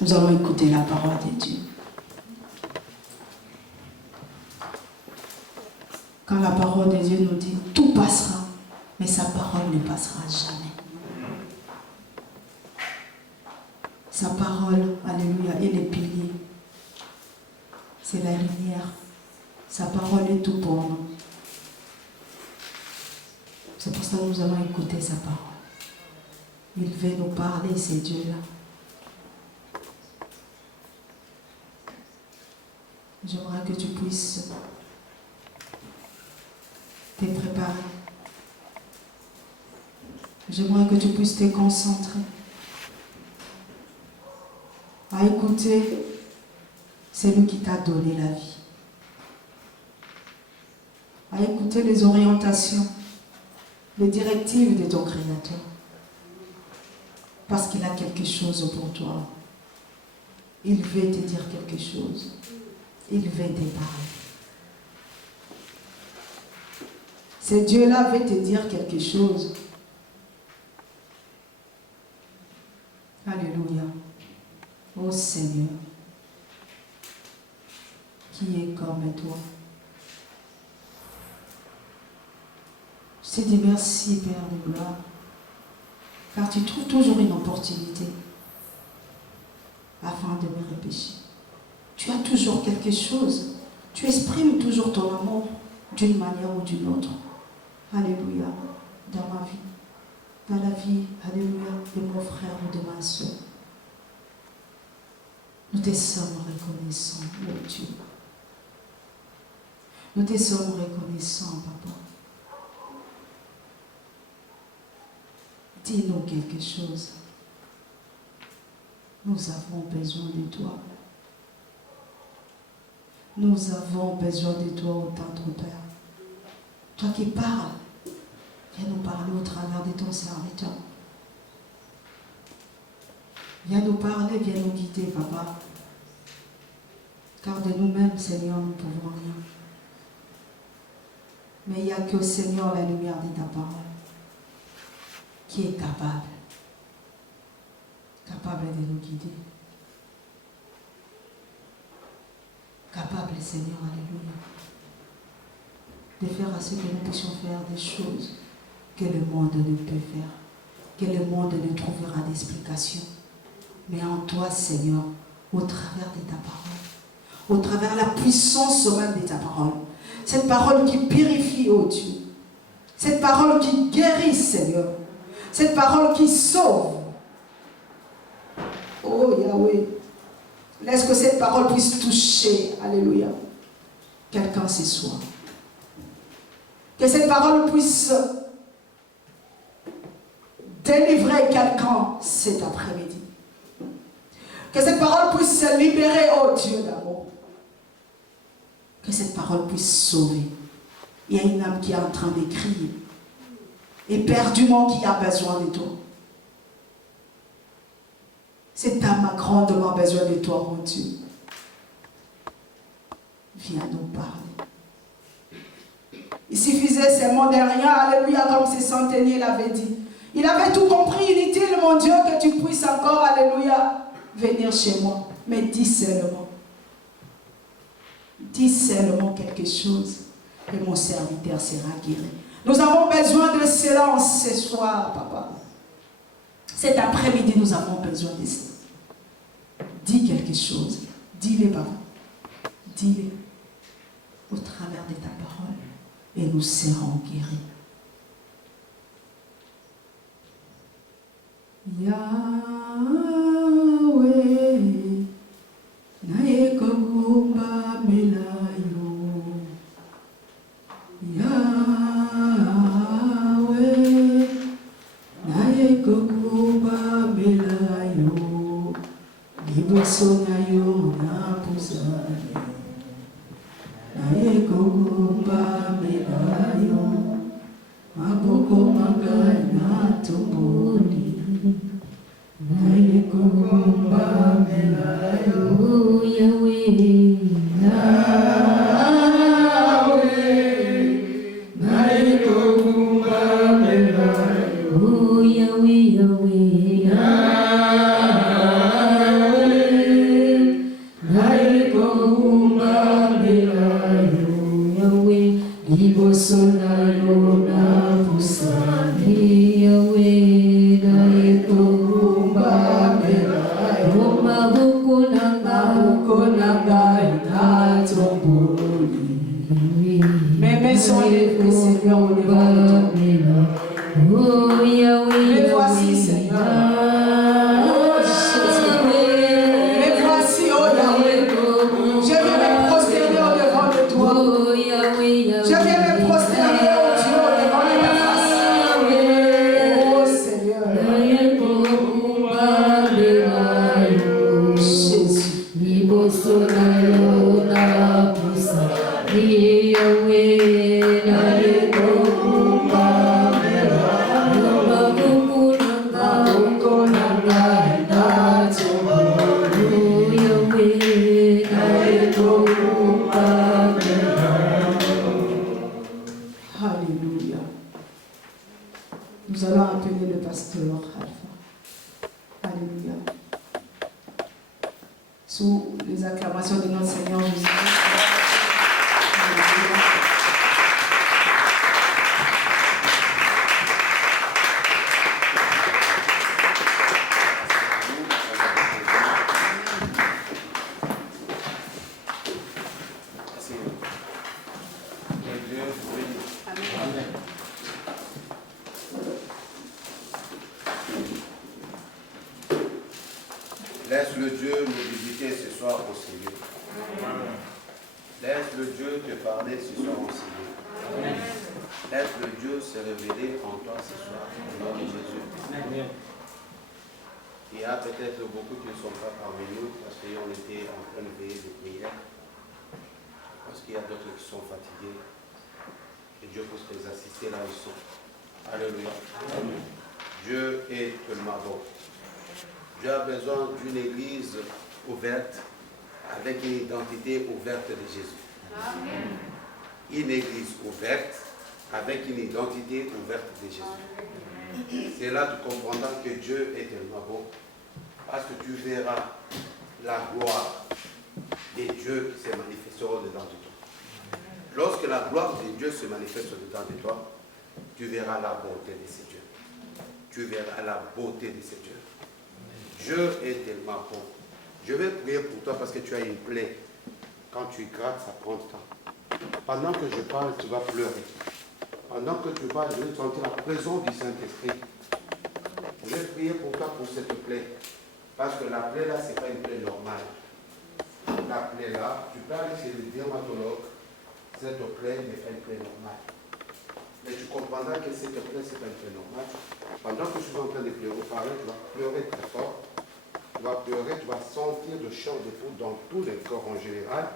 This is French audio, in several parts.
Nous allons écouter la parole de Dieu. Quand la parole de Dieu nous dit, tout passera, mais sa parole ne passera jamais. Sa parole, alléluia, est le pilier. C'est la lumière. Sa parole est tout pour nous. C'est pour ça que nous allons écouter sa parole. Il veut nous parler, c'est Dieu-là. J'aimerais que tu puisses te préparer. J'aimerais que tu puisses te concentrer à écouter celui qui t'a donné la vie, à écouter les orientations, les directives de ton Créateur, parce qu'il a quelque chose pour toi. Il veut te dire quelque chose. Il veut te parler. Ce Dieu-là veut te dire quelque chose. Alléluia. Ô Seigneur, qui est comme toi. Je te dis merci, Père de gloire, car tu trouves toujours une opportunité afin de me repêcher. Tu as toujours quelque chose. Tu exprimes toujours ton amour d'une manière ou d'une autre. Alléluia. Dans ma vie. Dans la vie, alléluia, de mon frère ou de ma soeur. Nous te sommes reconnaissants, ô Dieu. Nous te sommes reconnaissants, Papa. Dis-nous quelque chose. Nous avons besoin de toi. Nous avons besoin de toi, ô tendre Père. Toi qui parles, viens nous parler au travers de ton serviteur. Viens nous parler, viens nous guider, Papa. Car de nous-mêmes, Seigneur, nous ne pouvons rien. Mais il n'y a que, Seigneur, la lumière de ta parole qui est capable de nous guider. Capable, Seigneur, alléluia, de faire à ce que nous puissions faire des choses que le monde ne peut faire, que le monde ne trouvera d'explication. Mais en toi, Seigneur, au travers de ta parole, au travers de la puissance même de ta parole, cette parole qui purifie, ô Dieu, cette parole qui guérit, Seigneur, cette parole qui sauve. Oh Yahweh, laisse que cette parole puisse toucher, alléluia, quelqu'un ce soir. Que cette parole puisse délivrer quelqu'un cet après-midi. Que cette parole puisse se libérer, oh Dieu d'amour. Que cette parole puisse sauver. Il y a une âme qui est en train de crier. Éperdument qui a besoin de toi. Cette âme a grandement besoin de toi, mon Dieu. Viens nous parler. Il suffisait seulement de rien, alléluia, comme ce centenier l'avait dit. Il avait tout compris, inutile, mon Dieu, que tu puisses encore, alléluia, venir chez moi. Mais dis seulement. Dis seulement quelque chose et mon serviteur sera guéri. Nous avons besoin de silence ce soir, papa. Cet après-midi, nous avons besoin de ça. Dis quelque chose. Dis-le, papa. Dis-le au travers de ta parole et nous serons guéris. Yahweh, naye kogumba melayo. Yahweh, naye kogumba melayo. Liboso na yo na pusane. Naye kogumba melayo. Maboko magai na tumboni. Naye kogumba melayo. Yahweh, naye kogumba melayo. Yahweh, Yahweh, Seigneur, au-devant de toi. Mais voici, Seigneur. Oh, Jésus. Mais voici, oh Yahweh. Je viens me prosterner au-devant de toi. Je viens me prosterner, oh Dieu, au-devant de ta face. Oh Seigneur. Alléluia. Nous allons appeler le pasteur Alpha. Alléluia. Sous les acclamations de notre Seigneur Jésus. Alléluia. Laisse le Dieu nous visiter ce soir au Seigneur. Laisse le Dieu te parler ce soir au Seigneur. Laisse le Dieu se révéler en toi ce soir au nom de Jésus. Il y a peut-être beaucoup qui ne sont pas parmi nous parce qu'on était en train de veiller de prière. Parce qu'il y a d'autres qui sont fatigués. Et Dieu puisse les assister là où ils sont. Alléluia. Dieu est tellement bon. Dieu a besoin d'une église ouverte, avec une identité ouverte de Jésus. Amen. Une église ouverte, avec une identité ouverte de Jésus. C'est là que tu comprendras que Dieu est tellement bon, parce que tu verras la gloire de Dieu qui se manifestera dedans de toi. Lorsque la gloire de Dieu se manifeste dedans de toi, tu verras la beauté de ce Dieu. Tu verras la beauté de ce Dieu. Dieu est tellement bon. Je vais prier pour toi parce que tu as une plaie. Quand tu grattes, ça prend du temps. Pendant que je parle, tu vas pleurer. Pendant que tu parles, je vais sentir la présence du Saint-Esprit. Je vais prier pour toi pour cette plaie. Parce que la plaie là, ce n'est pas une plaie normale. La plaie là, tu peux aller chez le dermatologue. Cette plaie n'est pas une plaie normale. Mais tu comprendras que cette plaie, ce n'est pas une plaie normale. Pendant que tu vas en train de pleurer, tu vas pleurer très fort. Tu vas pleurer, tu vas sentir de chair de poule dans tout le corps en général.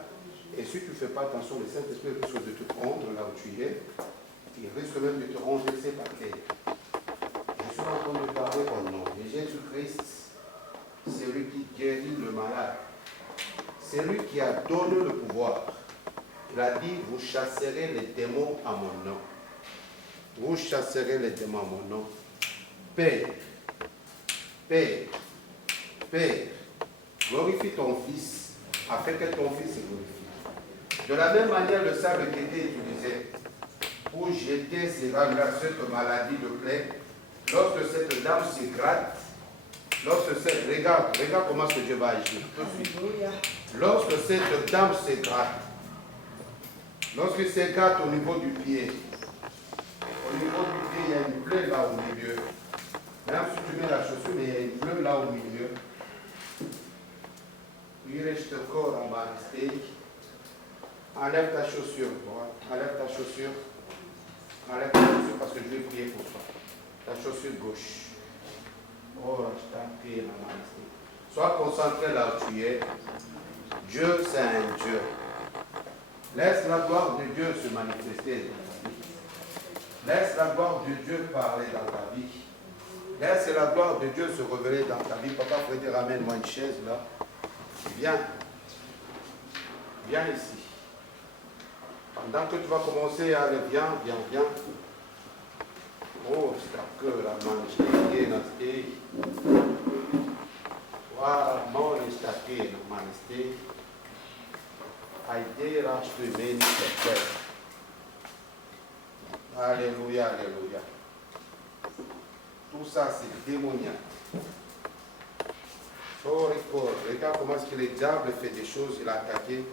Et si tu ne fais pas attention, le Saint-Esprit risque de te prendre là où tu es. Il risque même de te renverser par terre. Je suis en train de parler au nom de Jésus-Christ. C'est lui qui guérit le malade. C'est lui qui a donné le pouvoir. Il a dit, vous chasserez les démons à mon nom. Vous chasserez les démons à mon nom. Père, Père, Père, glorifie ton Fils, afin que ton Fils se glorifie. De la même manière, le sable qui était utilisé pour jeter cette maladie de plaie, lorsque cette dame se gratte, regarde comment ce Dieu va agir. Tout de suite. Lorsque cette dame se gratte, lorsqu'il se gratte au niveau du pied, il y a une plaie là au milieu. Même si tu mets la chaussure, mais il y a une plaie là au milieu. Il reste encore en bas. Enlève ta chaussure. Enlève ta chaussure. Enlève ta chaussure parce que je vais prier pour toi. Ta chaussure gauche. Oh, je t'en prie, ma majesté. Sois concentré là où tu es. Dieu, c'est un Dieu. Laisse la gloire de Dieu se manifester dans ta vie. Laisse la gloire de Dieu parler dans ta vie. Laisse la gloire de Dieu se révéler dans ta vie. Papa Frédéric, ramène-moi une chaise là. Viens. Viens ici. Pendant que tu vas commencer à aller, viens. Oh, c'est ta cœur, la majesté. Voilà, mon estaqué, la majesté. Aïdé, racheté, béni, Alléluia, alléluia. Tout ça, c'est démoniaque. Regarde comment est-ce que le diable fait des choses, il a attaqué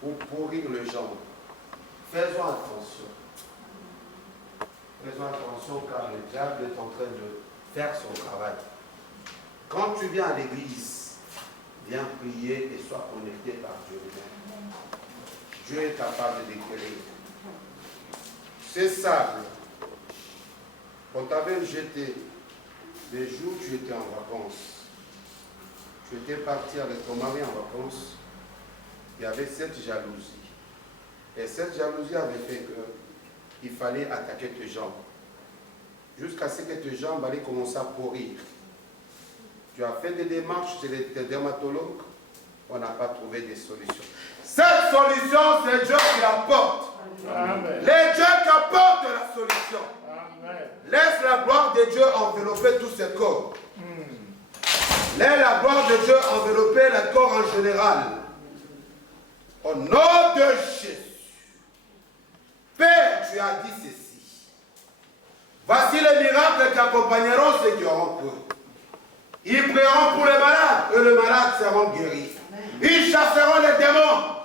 pour pourrir les gens. Faisons attention. Faisons attention car le diable est en train de faire son travail. Quand tu viens à l'église, viens prier et sois connecté par Dieu lui-même. Dieu est capable de guérir. C'est sable. On t'avait jeté les jours où tu étais en vacances. Tu étais parti avec ton mari en vacances. Il y avait cette jalousie. Et cette jalousie avait fait qu'il fallait attaquer tes jambes. Jusqu'à ce que tes jambes allaient commencer à pourrir. Tu as fait des démarches chez les dermatologues. On n'a pas trouvé de solution. Cette solution, c'est Dieu qui l'apporte. Amen. Les dieux qui apportent la solution. Amen. Laisse la gloire de Dieu envelopper tous ces corps. Laisse la gloire de Dieu envelopper le corps en général. Au nom de Jésus. Père, tu as dit ceci. Voici les miracles qui accompagneront ceux qui auront cru. Ils prieront pour les malades et les malades seront guéris. Ils chasseront les démons.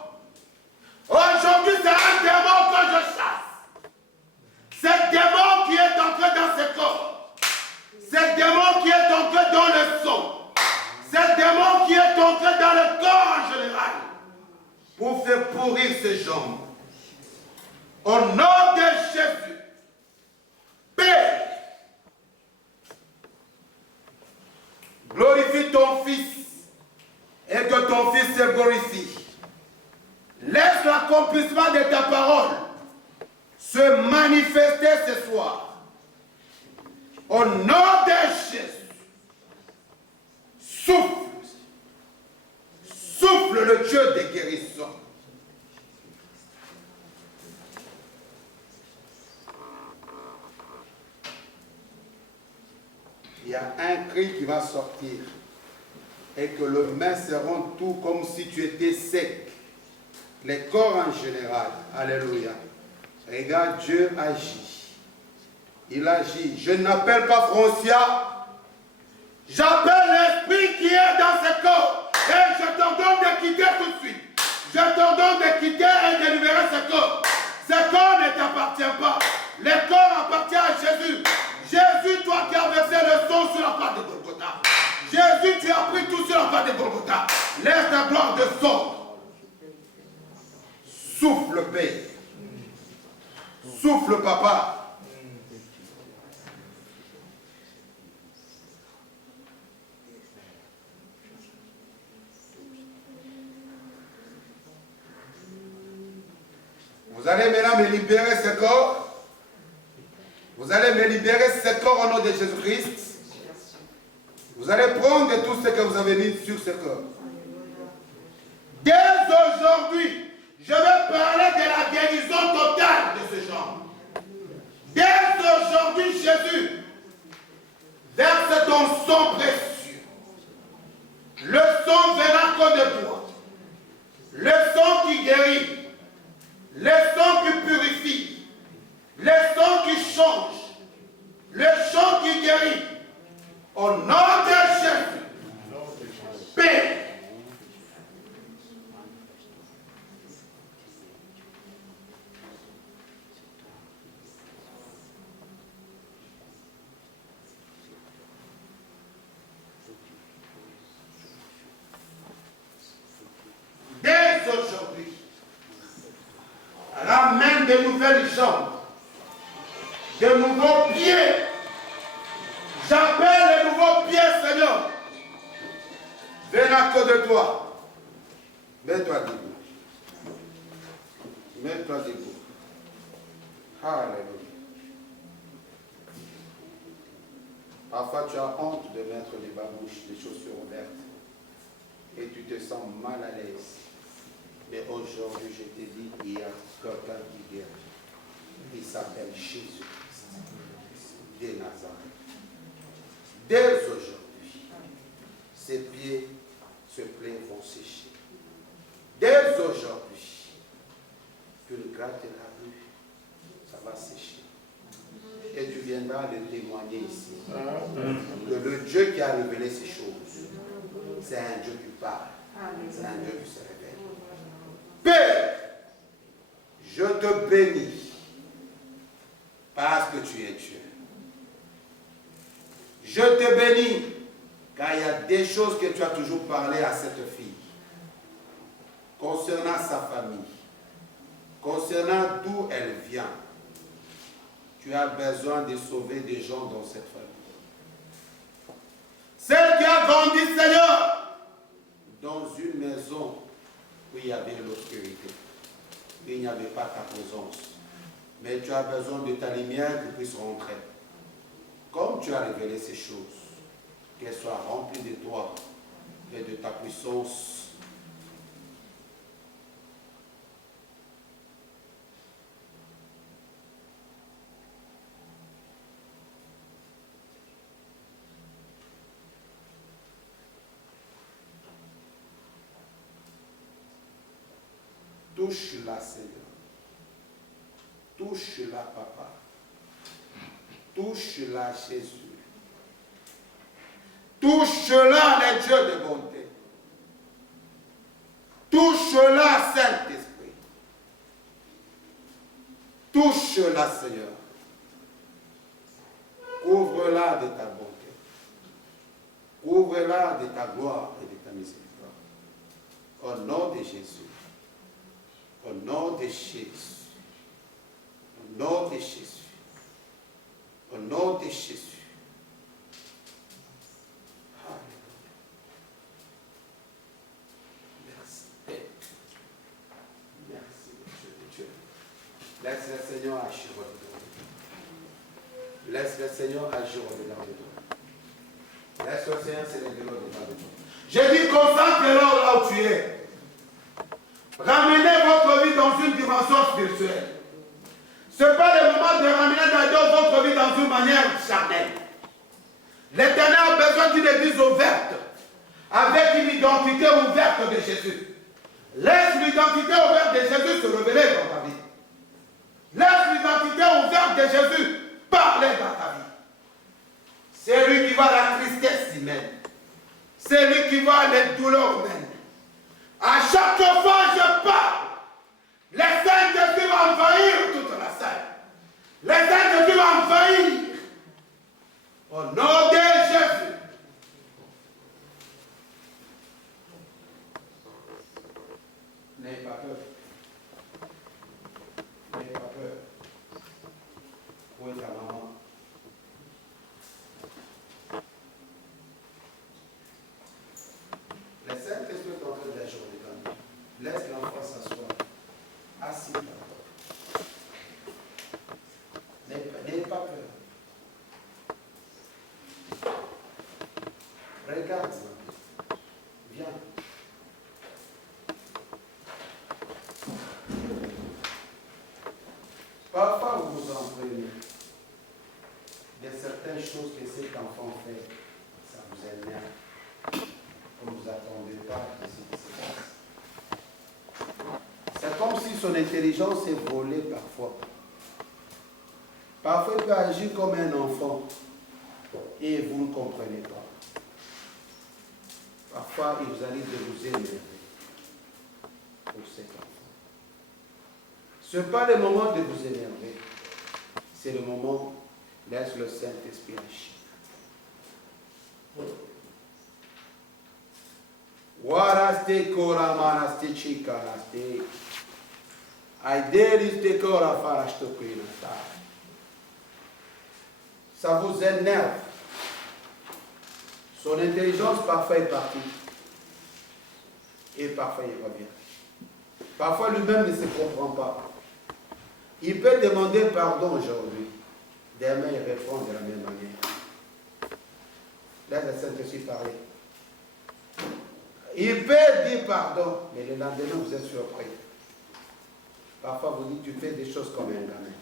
Aujourd'hui, c'est un démon que je chasse. C'est démon qui est entré dans ce corps. C'est démon qui est entré dans le sang. C'est démon qui est entré dans le corps en général. Pour faire pourrir ces jambes. Au nom de Jésus. Père. Glorifie ton Fils. Et que ton Fils se glorifie. Laisse l'accomplissement de ta parole se manifester ce soir. Au nom de Jésus. Souffle. Souffle le Dieu de guérison. Il y a un cri qui va sortir. Et que les mains seront tout comme si tu étais sec. Les corps en général. Alléluia. Regarde, Dieu agit. Il agit. Je n'appelle pas Francia. J'appelle l'esprit qui est dans ce corps. Et je t'ordonne de quitter tout de suite. Je t'ordonne de quitter et de libérer ce corps. Ce corps ne t'appartient pas. Le corps appartient à Jésus. Jésus, toi qui as versé le sang sur la croix de Golgotha. Jésus, tu as pris tout sur la croix de Golgotha. Laisse ta gloire de sang. Souffle, Père. Souffle, Papa. Vous allez maintenant me libérer ce corps. Vous allez me libérer ce corps au nom de Jésus-Christ. Vous allez prendre tout ce que vous avez mis sur ce corps. Dès aujourd'hui, je vais parler de la guérison totale de ce genre. Dès aujourd'hui, Jésus, verse ton sang précieux. Le sang venant que de toi. Le sang qui guérit. Le sang qui purifie. Le sang qui change. Le sang qui guérit. Au nom de Jésus. Paix. Dès aujourd'hui, ramène de nouvelles jambes, de nouveaux pieds. J'appelle les nouveaux pieds, Seigneur. Viens à côté de toi. Mets-toi debout. Mets-toi debout. Alléluia. Parfois, tu as honte de mettre des babouches, des chaussures ouvertes. Et tu te sens mal à l'aise. Mais aujourd'hui, je te dis, il y a quelqu'un qui guérit. Il s'appelle Jésus-Christ de Nazareth. Dès aujourd'hui, ses pieds, ses plaies vont sécher. Dès aujourd'hui, tu le grattes la rue, ça va sécher. Et tu viendras le témoigner ici. Que le Dieu qui a révélé ces choses, c'est un Dieu qui parle. C'est un Dieu qui se révèle. Père, je te bénis Parce que tu es Dieu. Je te bénis, car il y a des choses que tu as toujours parlé à cette fille, concernant sa famille, concernant d'où elle vient. Tu as besoin de sauver des gens dans cette famille. Celle qui a grandi, Seigneur, dans une maison où il y avait l'obscurité, où il n'y avait pas ta présence. Mais tu as besoin de ta lumière qui puisse rentrer. Comme tu as révélé ces choses, qu'elles soient remplies de toi et de ta puissance. Touche-la, Seigneur. Touche-la, Papa. Touche-la, Jésus. Touche-la, les dieux de bonté. Touche-la, Saint-Esprit. Touche-la, Seigneur. Couvre-la de ta bonté. Couvre-la de ta gloire et de ta miséricorde. Au nom de Jésus. Au nom de Jésus. Au nom de Jésus. Au nom de Jésus. Laisse le Seigneur agir au-dedans de toi. Laisse le Seigneur agir au-dedans de toi. Laisse le Seigneur s'élever au-dedans de toi. J'ai dit concentre-le là où tu es. Ramenez votre vie dans une dimension spirituelle. Ce n'est pas le moment de ramener votre vie dans une manière charnelle. L'Éternel a besoin d'une église ouverte, avec une identité ouverte de Jésus. Laisse l'identité ouverte de Jésus se révéler dans ta vie. Laisse l'identité ouverte de Jésus parler dans ta vie. C'est lui qui voit la tristesse humaine. C'est lui qui voit les douleurs humaines. À chaque fois que je parle, les Saint-Esprit vont envahir toute la salle. Les Saint-Esprit vont envahir. Au nom de Jésus. N'ayez pas peur. N'ayez pas peur. Où est ta maman? Le Saint-Esprit est en train d'agir dedans. Laisse l'enfant s'asseoir. Assis. N'ayez pas peur. Regarde-moi. Viens. Parfois, vous vous en prenez de certaines choses que cet enfant fait. Ça vous énerve. Vous ne vous attendez pas à ce qui se passe. C'est comme si son intelligence est volée parfois. Parfois, il peut agir comme un enfant et vous ne comprenez pas. Parfois, il vous arrive de vous énerver pour cet enfant. Ce n'est pas le moment de vous énerver. C'est le moment, laisse le Saint-Esprit agir. Waraste kora manaste chikaraste. Aideliste kora faraste kuinata. Ça vous énerve. Son intelligence parfois est partie. Et parfois il revient. Parfois lui-même ne se comprend pas. Il peut demander pardon aujourd'hui. Demain il répond de la même manière. Laisse le Saint-Esprit parler. Il peut dire pardon, mais le lendemain vous êtes surpris. Parfois vous dites, tu fais des choses comme un gamin.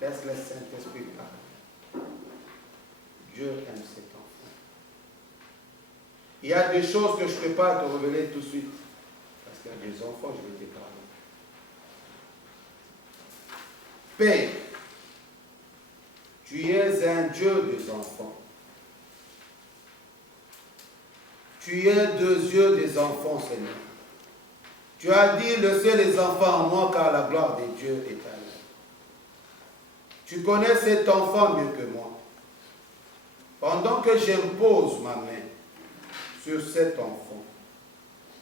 Laisse le Saint-Esprit parler. Dieu aime cet enfant. Il y a des choses que je ne peux pas te révéler tout de suite. Parce qu'il y a des enfants, je vais te parler. Père, tu es un Dieu des enfants. Tu es deux yeux des enfants, Seigneur. Tu as dit, laissez les enfants en moi car la gloire de Dieu est à eux. Tu connais cet enfant mieux que moi. Pendant que j'impose ma main sur cet enfant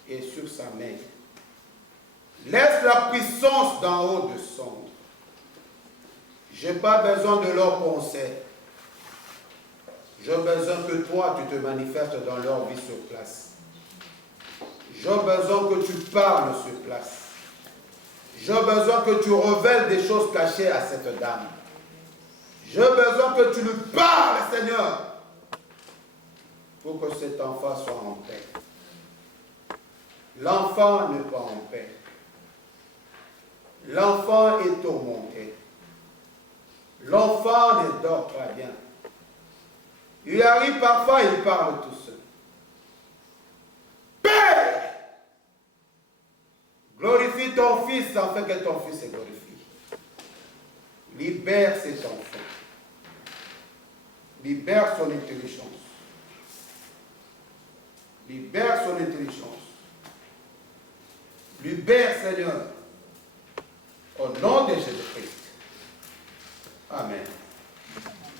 et sur sa mère, laisse la puissance d'en haut descendre. Je n'ai pas besoin de leur conseil. J'ai besoin que toi, tu te manifestes dans leur vie sur place. J'ai besoin que tu parles sur place. J'ai besoin que tu révèles des choses cachées à cette dame. J'ai besoin que tu lui parles, Seigneur, pour que cet enfant soit en paix. L'enfant n'est pas en paix. L'enfant est tourmenté. L'enfant ne dort pas bien. Il arrive parfois, il parle tout seul. Père, glorifie ton fils afin que ton fils se glorifie. Libère cet enfant. Libère son intelligence. Libère son intelligence. Libère, Seigneur, au nom de Jésus-Christ. Amen.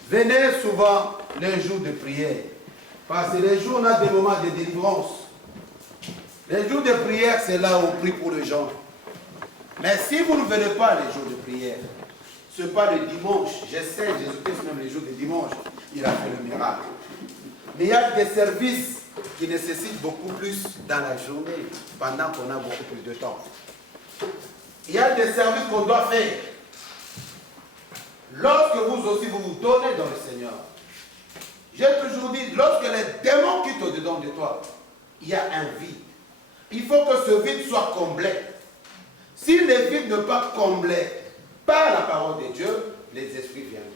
Venez souvent les jours de prière. Parce que les jours, on a des moments de délivrance. Les jours de prière, c'est là où on prie pour les gens. Mais si vous ne venez pas les jours de prière, ce n'est pas le dimanche. J'essaie, Jésus-Christ, même les jours de dimanche, il a fait le miracle. Mais il y a des services qui nécessitent beaucoup plus dans la journée, pendant qu'on a beaucoup plus de temps. Il y a des services qu'on doit faire. Lorsque vous aussi vous vous donnez dans le Seigneur, j'ai toujours dit, lorsque les démons quittent au-dedans de toi, il y a un vide. Il faut que ce vide soit comblé. Si le vide n'est pas comblé par la parole de Dieu, les esprits viendront.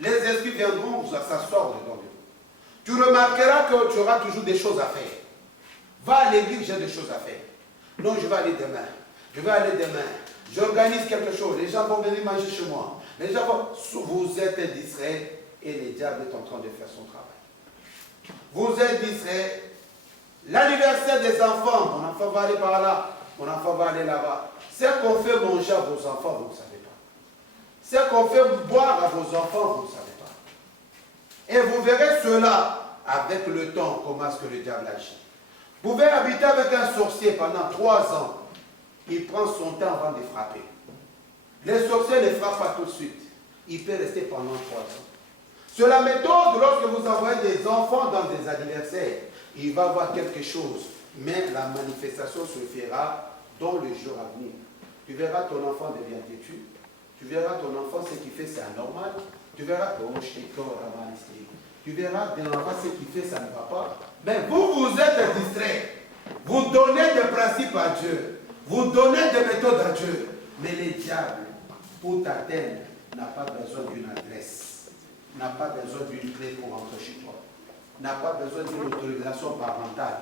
Les esprits viendront vous s'asseoir au-dedans de vous. Tu remarqueras que tu auras toujours des choses à faire. Va à l'église, j'ai des choses à faire. Non, je vais aller demain. Je vais aller demain. J'organise quelque chose. Les gens vont venir manger chez moi. Les gens vont... Vous êtes distraits et le diable est en train de faire son travail. Vous êtes distraits. L'anniversaire des enfants, mon enfant va aller par là, mon enfant va aller là-bas. Ce qu'on fait manger à vos enfants, vous ne savez pas. Ce qu'on fait boire à vos enfants, vous ne savez pas. Et vous verrez cela avec le temps, comment est-ce que le diable agit. Vous pouvez habiter avec un sorcier pendant 3 ans. Il prend son temps avant de frapper. Les sorciers ne frappent pas tout de suite. Il peut rester pendant 3 ans. C'est la méthode lorsque vous envoyez des enfants dans des anniversaires. Il va voir quelque chose. Mais la manifestation se fera dans le jour à venir. Tu verras ton enfant devient têtu. Tu verras ton enfant, ce qu'il fait, c'est anormal. Tu verras ton corps ramassé. Tu verras ton enfant, ce qu'il fait, ça ne va pas. Mais vous êtes distrait. Vous donnez des principes à Dieu. Vous donnez des méthodes à Dieu. Mais le diable, pour t'atteindre, n'a pas besoin d'une adresse. N'a pas besoin d'une clé pour rentrer chez toi. N'a pas besoin d'une autorisation parentale.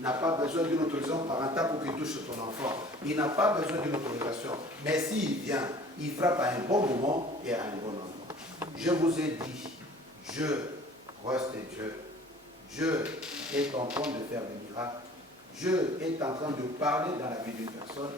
N'a pas besoin d'une autorisation parentale pour qu'il touche ton enfant. Il n'a pas besoin d'une autorisation. Mais s'il vient, il frappe à un bon moment et à un bon endroit. Je vous ai dit, Dieu reste Dieu. Dieu est en train de faire des miracles. Dieu est en train de parler dans la vie d'une personne.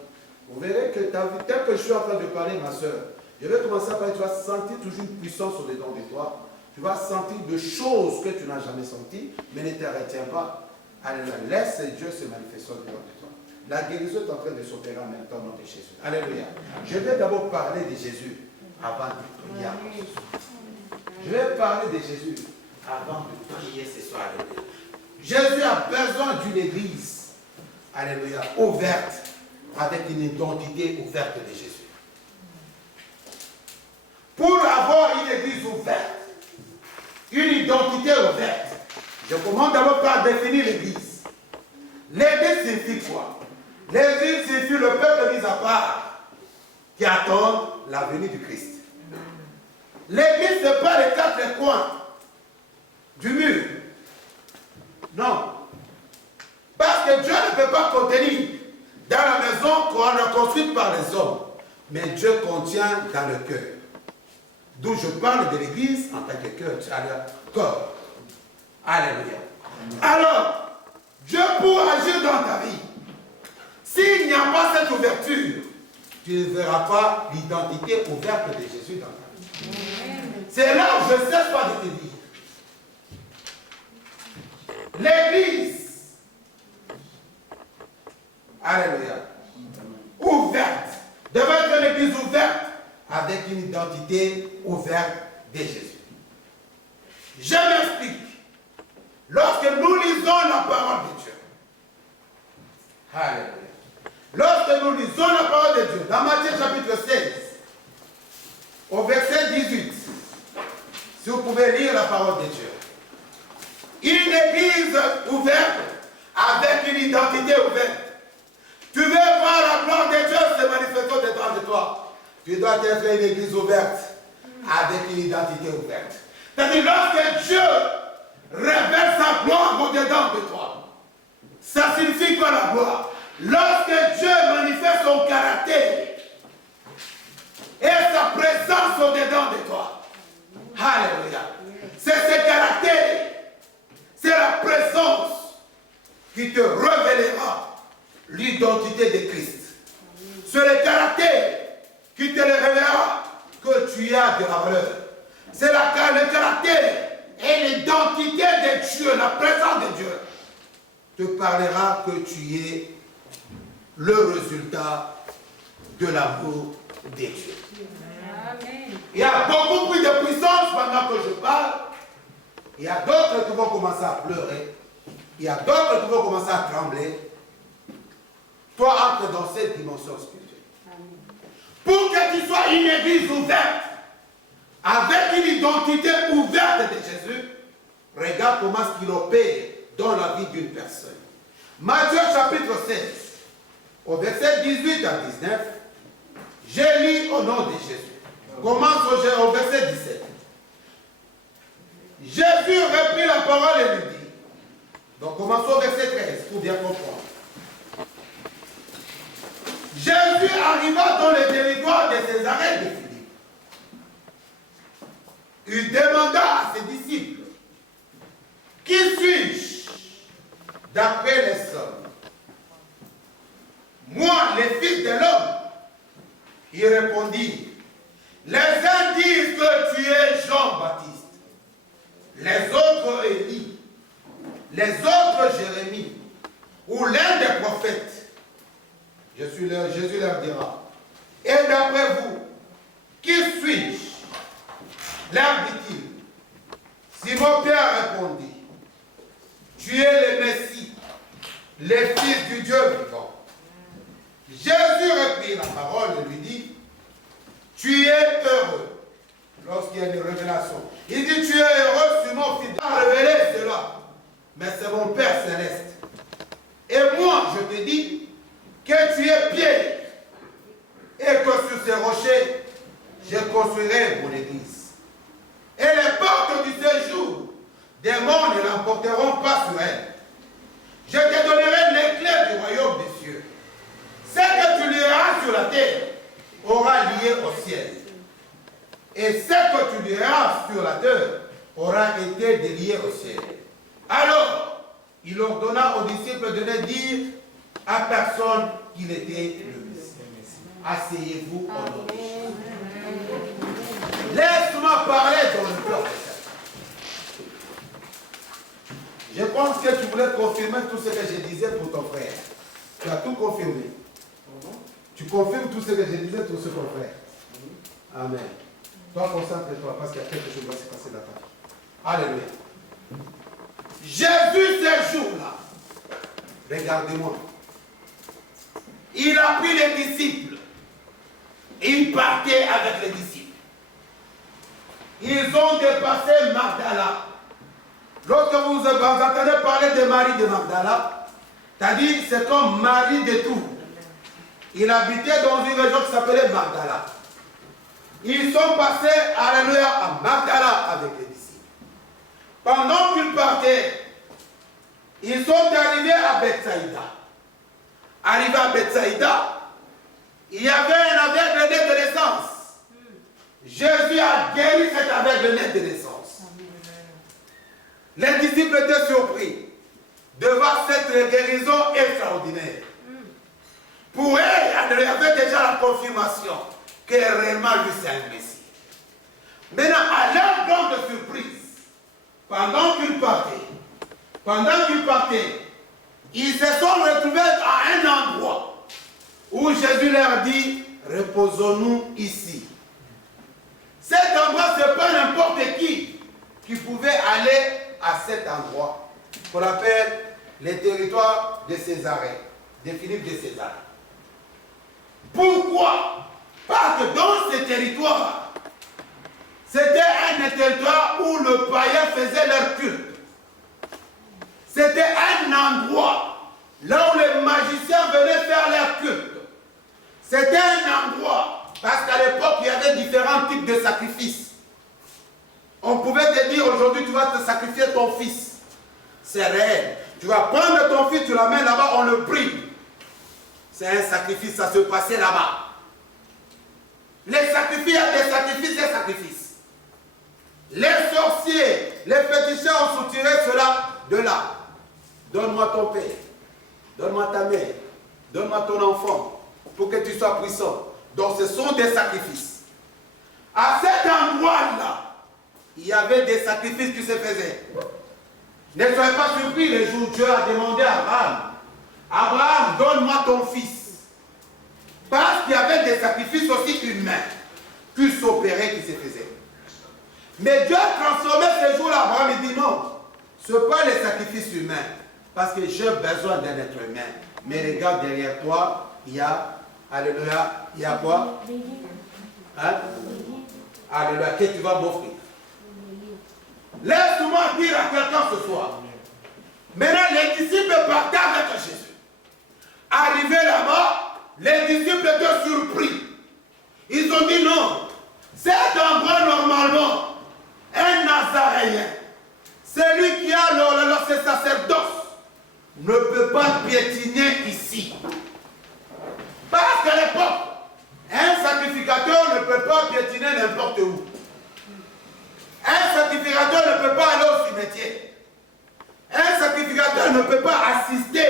Vous verrez que tel que je suis en train de parler, ma soeur, je vais commencer à parler, tu vas sentir toujours une puissance au-dedans de toi. Tu vas sentir des choses que tu n'as jamais senties, mais ne te retiens pas. Alléluia. Laisse Dieu se manifester au-dedans de toi. La guérison est en train de s'opérer en même temps au nom de Jésus. Alléluia. Je vais d'abord parler de Jésus avant de prier. Je vais parler de Jésus avant de prier ce soir. Alléluia. Jésus a besoin d'une église. Alléluia. Ouverte. Avec une identité ouverte de Jésus. Pour avoir une église ouverte, une identité ouverte, je commence d'abord par définir l'église. L'église signifie quoi? L'église signifie le peuple mis à part qui attend la venue du Christ. L'église, ce n'est pas les 4 coins du mur. Non. Parce que Dieu ne peut pas contenir dans la maison qu'on a construite par les hommes. Mais Dieu contient dans le cœur. D'où je parle de l'église en tant que cœur, corps. Alléluia. Alors, Dieu pour agir dans ta vie, S'il n'y a pas cette ouverture, tu ne verras pas l'identité ouverte de Jésus dans ta vie. C'est là où je ne cesse pas de te dire. L'église, alléluia, ouverte, devait être une église ouverte avec une identité ouverte de Jésus. Je m'explique. Lorsque nous lisons la parole de Dieu, alléluia, lorsque nous lisons la parole de Dieu, dans Matthieu chapitre 16, au verset 18, si vous pouvez lire la parole de Dieu, une église ouverte avec une identité ouverte. Tu veux voir la gloire de Dieu se manifestant dedans de toi. Tu dois être une église ouverte avec une identité ouverte. C'est-à-dire lorsque Dieu révèle sa gloire au-dedans de toi, ça signifie quoi la gloire? Lorsque Dieu manifeste son caractère et sa présence au-dedans de toi. Alléluia. C'est ce caractère, c'est la présence qui te révélera l'identité de Christ. C'est le caractère qui te révélera que tu as de la valeur. C'est le caractère et l'identité de Dieu, la présence de Dieu, te parlera que tu es le résultat de l'amour de Dieu. Amen. Il y a beaucoup plus de puissance pendant que je parle. Il y a d'autres qui vont commencer à pleurer. Il y a d'autres qui vont commencer à trembler. Toi, entre dans cette dimension spirituelle. Amen. Pour que tu sois une église ouverte, avec une identité ouverte de Jésus, regarde comment est-ce qu'il opère dans la vie d'une personne. Matthieu chapitre 16, au verset 18 à 19, j'ai lu au nom de Jésus. Commence au verset 17. Jésus reprit la parole et lui dit, donc commençons au verset 13 pour bien comprendre. Jésus arriva dans le territoire de Césarée de Philippe. Il demanda à ses disciples, qui suis-je d'après les hommes? Moi, le Fils de l'homme. Il répondit, les uns disent que tu es Jean-Baptiste, les autres Élie, les autres Jérémie, ou l'un des prophètes. Jésus leur dira, et d'après vous, qui suis-je? Leur dit-il. Simon-Pierre répondit, tu es le Messie, le Fils du Dieu vivant. Jésus reprit la parole et lui dit, tu es heureux. Lorsqu'il y a une révélation, il dit, tu es heureux, Simon, fils de révéler cela. Mais c'est mon Père céleste. Et moi, je te dis que tu es Pierre et que sur ces rochers, je construirai mon église. Et les portes du séjour des morts ne l'emporteront pas sur elle. Je te donnerai les clés du royaume des cieux. Ce que tu lieras sur la terre aura lié au ciel. Et ce que tu lieras sur la terre aura été délié au ciel. Alors, il ordonna aux disciples de ne dire à personne qu'il était le Messie. Asseyez-vous au nom de Jésus. Laisse-moi parler dans le cœur. Je pense que tu voulais confirmer tout ce que je disais pour ton frère. Tu as tout confirmé. Tu confirmes tout ce que je disais pour ce ton frère. Amen. Toi, concentre-toi parce qu'il y a quelque chose qui va se passer dans ta vie. Alléluia. Jésus, ce jour-là, regardez-moi. Il a pris les disciples. Il partait avec les disciples. Ils ont dépassé Magdala. Lorsque vous entendez parler de Marie de Magdala, c'est-à-dire c'est comme Marie de Tours. Il habitait dans une région qui s'appelait Magdala. Ils sont passés, alléluia, à Magdala avec les disciples. Pendant qu'ils partaient, ils sont arrivés à Bethsaïda. Arrivés à Bethsaïda, il y avait un aveugle né de naissance. Jésus a guéri cet aveugle né de naissance. Les disciples étaient surpris de voir cette guérison extraordinaire. Pour elle, elle avait déjà la confirmation que réellement lui c'est un Messie. Maintenant, à leur grande surprise, pendant qu'ils partaient, ils se sont retrouvés à un endroit où Jésus leur dit, reposons-nous ici. Cet endroit, ce n'est pas n'importe qui pouvait aller à cet endroit, qu'on appelle les territoires de Césarée, de Philippe de Césarée. Pourquoi? Parce que dans ce territoire, c'était un territoire où le païen faisait leur culte. C'était un endroit là où les magiciens venaient faire leur culte. C'était un endroit, parce qu'à l'époque, il y avait différents types de sacrifices. On pouvait te dire, aujourd'hui, tu vas te sacrifier ton fils. C'est réel. Tu vas prendre ton fils, tu l'amènes là-bas, on le brille. C'est un sacrifice, ça se passait là-bas. Les sacrifices, il y a des sacrifices, des sacrifices. Les sorciers, les féticheurs ont soutiré cela de là. Donne-moi ton père, donne-moi ta mère, donne-moi ton enfant, pour que tu sois puissant. Donc ce sont des sacrifices. À cet endroit-là, il y avait des sacrifices qui se faisaient. Ne soyez pas surpris les jours où Dieu a demandé à Abraham, Abraham, donne-moi ton fils. Parce qu'il y avait des sacrifices aussi humains qui s'opéraient, qui se faisaient. Mais Dieu a transformé ces jours-là. Abraham il dit non, ce n'est pas les sacrifices humains. Parce que j'ai besoin d'un être humain. Mais regarde derrière toi, il y a, alléluia, il y a quoi? Hein? Alléluia, qu'est-ce que tu vas m'offrir? Laisse-moi dire à quelqu'un ce soir. Maintenant, les disciples partaient avec Jésus. Arrivés là-bas, les disciples étaient surpris. Ils ont dit non. Cet endroit, normalement, un Nazaréen, celui qui a le sacerdoce, ne peut pas piétiner ici. Parce qu'à l'époque, un sacrificateur ne peut pas piétiner n'importe où. Un sacrificateur ne peut pas aller au cimetière. Un sacrificateur ne peut pas assister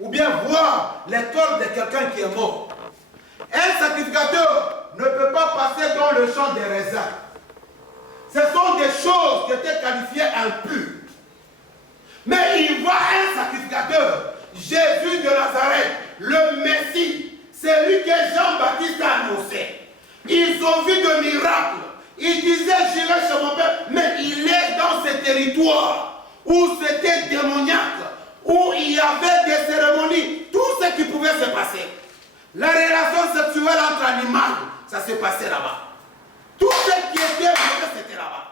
ou bien voir les corps de quelqu'un qui est mort. Un sacrificateur ne peut pas passer dans le champ des raisins. Ce sont des choses qui étaient qualifiées impures. Mais il voit un sacrificateur, Jésus de Nazareth, le Messie, c'est lui que Jean-Baptiste a annoncé. Ils ont vu de miracles. Ils disaient, j'irai chez mon père, mais il est dans ce territoire où c'était démoniaque, où il y avait des cérémonies, tout ce qui pouvait se passer. La relation sexuelle entre animaux, ça se passait là-bas. Tout ce qui était mauvais, c'était là-bas.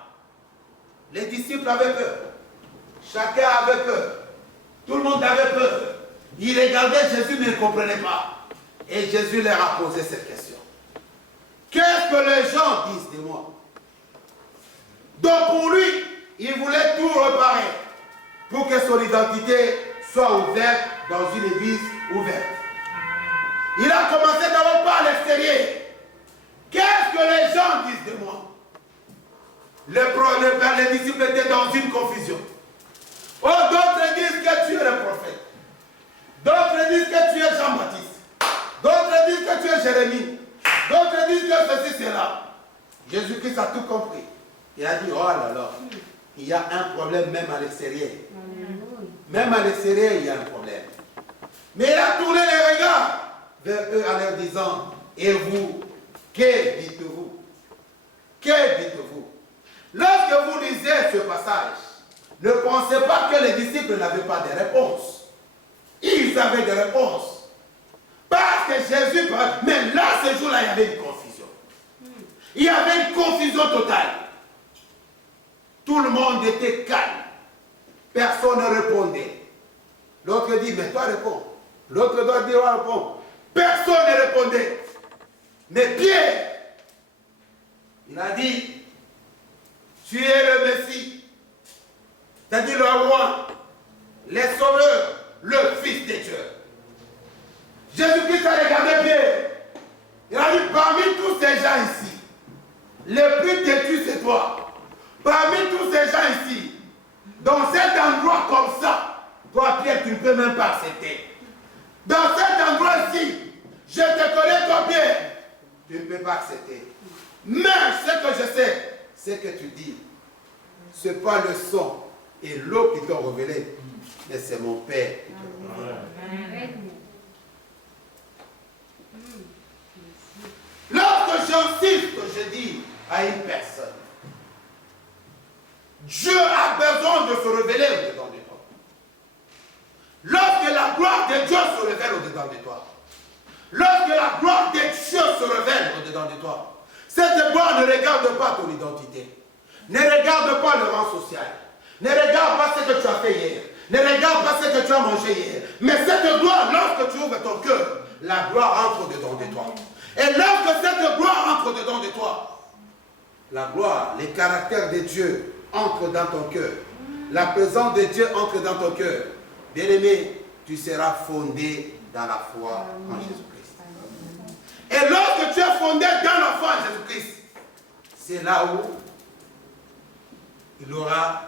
Les disciples avaient peur. Chacun avait peur. Tout le monde avait peur. Ils regardaient Jésus, mais ils ne comprenaient pas. Et Jésus leur a posé cette question. Qu'est-ce que les gens disent de moi? Donc pour lui, il voulait tout réparer pour que son identité soit ouverte dans une église ouverte. Il a commencé d'abord par l'extérieur. Qu'est-ce que les gens disent de moi? Les disciples étaient dans une confusion. Oh, d'autres disent que tu es le prophète. D'autres disent que tu es Jean-Baptiste. D'autres disent que tu es Jérémie. D'autres disent que ceci, c'est là. Jésus-Christ a tout compris. Il a dit, oh là là, il y a un problème même à l'extérieur. Même à l'extérieur, il y a un problème. Mais il a tourné les regards vers eux en leur disant, et vous, que dites-vous? Que dites-vous? Lorsque vous lisez ce passage, ne pensez pas que les disciples n'avaient pas de réponses. Ils avaient des réponses. Parce que Jésus parlait. Mais là, ce jour-là, il y avait une confusion. Il y avait une confusion totale. Tout le monde était calme. Personne ne répondait. L'autre dit, mais toi réponds. L'autre doit dire, toi réponds. Personne ne répondait. Mais Pierre, il a dit, tu es le Messie. C'est-à-dire le roi, les sauveurs, le Fils de Dieu. Jésus-Christ a regardé Pierre. Il a dit, parmi tous ces gens ici, le plus têtu c'est toi. Parmi tous ces gens ici, dans cet endroit comme ça, toi Pierre, tu ne peux même pas accepter. Dans cet endroit-ci, Je te connais toi Pierre. Tu ne peux pas accepter. Mais ce que je sais, c'est que tu dis, ce n'est pas le sang et l'eau qui t'ont révélé, mais c'est mon Père qui te révèle. Lorsque j'insiste, je dis à une personne, Dieu a besoin de se révéler au-dedans de toi. Lorsque la gloire de Dieu se révèle au-dedans de toi, lorsque la gloire de Dieu se révèle au-dedans de toi, cette gloire ne regarde pas ton identité, ne regarde pas le rang social, ne regarde pas ce que tu as fait hier, ne regarde pas ce que tu as mangé hier, mais cette gloire, lorsque tu ouvres ton cœur, la gloire entre dedans de toi. Et lorsque cette gloire entre dedans de toi, la gloire, les caractères de Dieu entrent dans ton cœur. La présence de Dieu entre dans ton cœur. Bien-aimé, tu seras fondé dans la foi en Jésus-Christ. Et lorsque tu es fondé dans la foi en Jésus-Christ, c'est là où il aura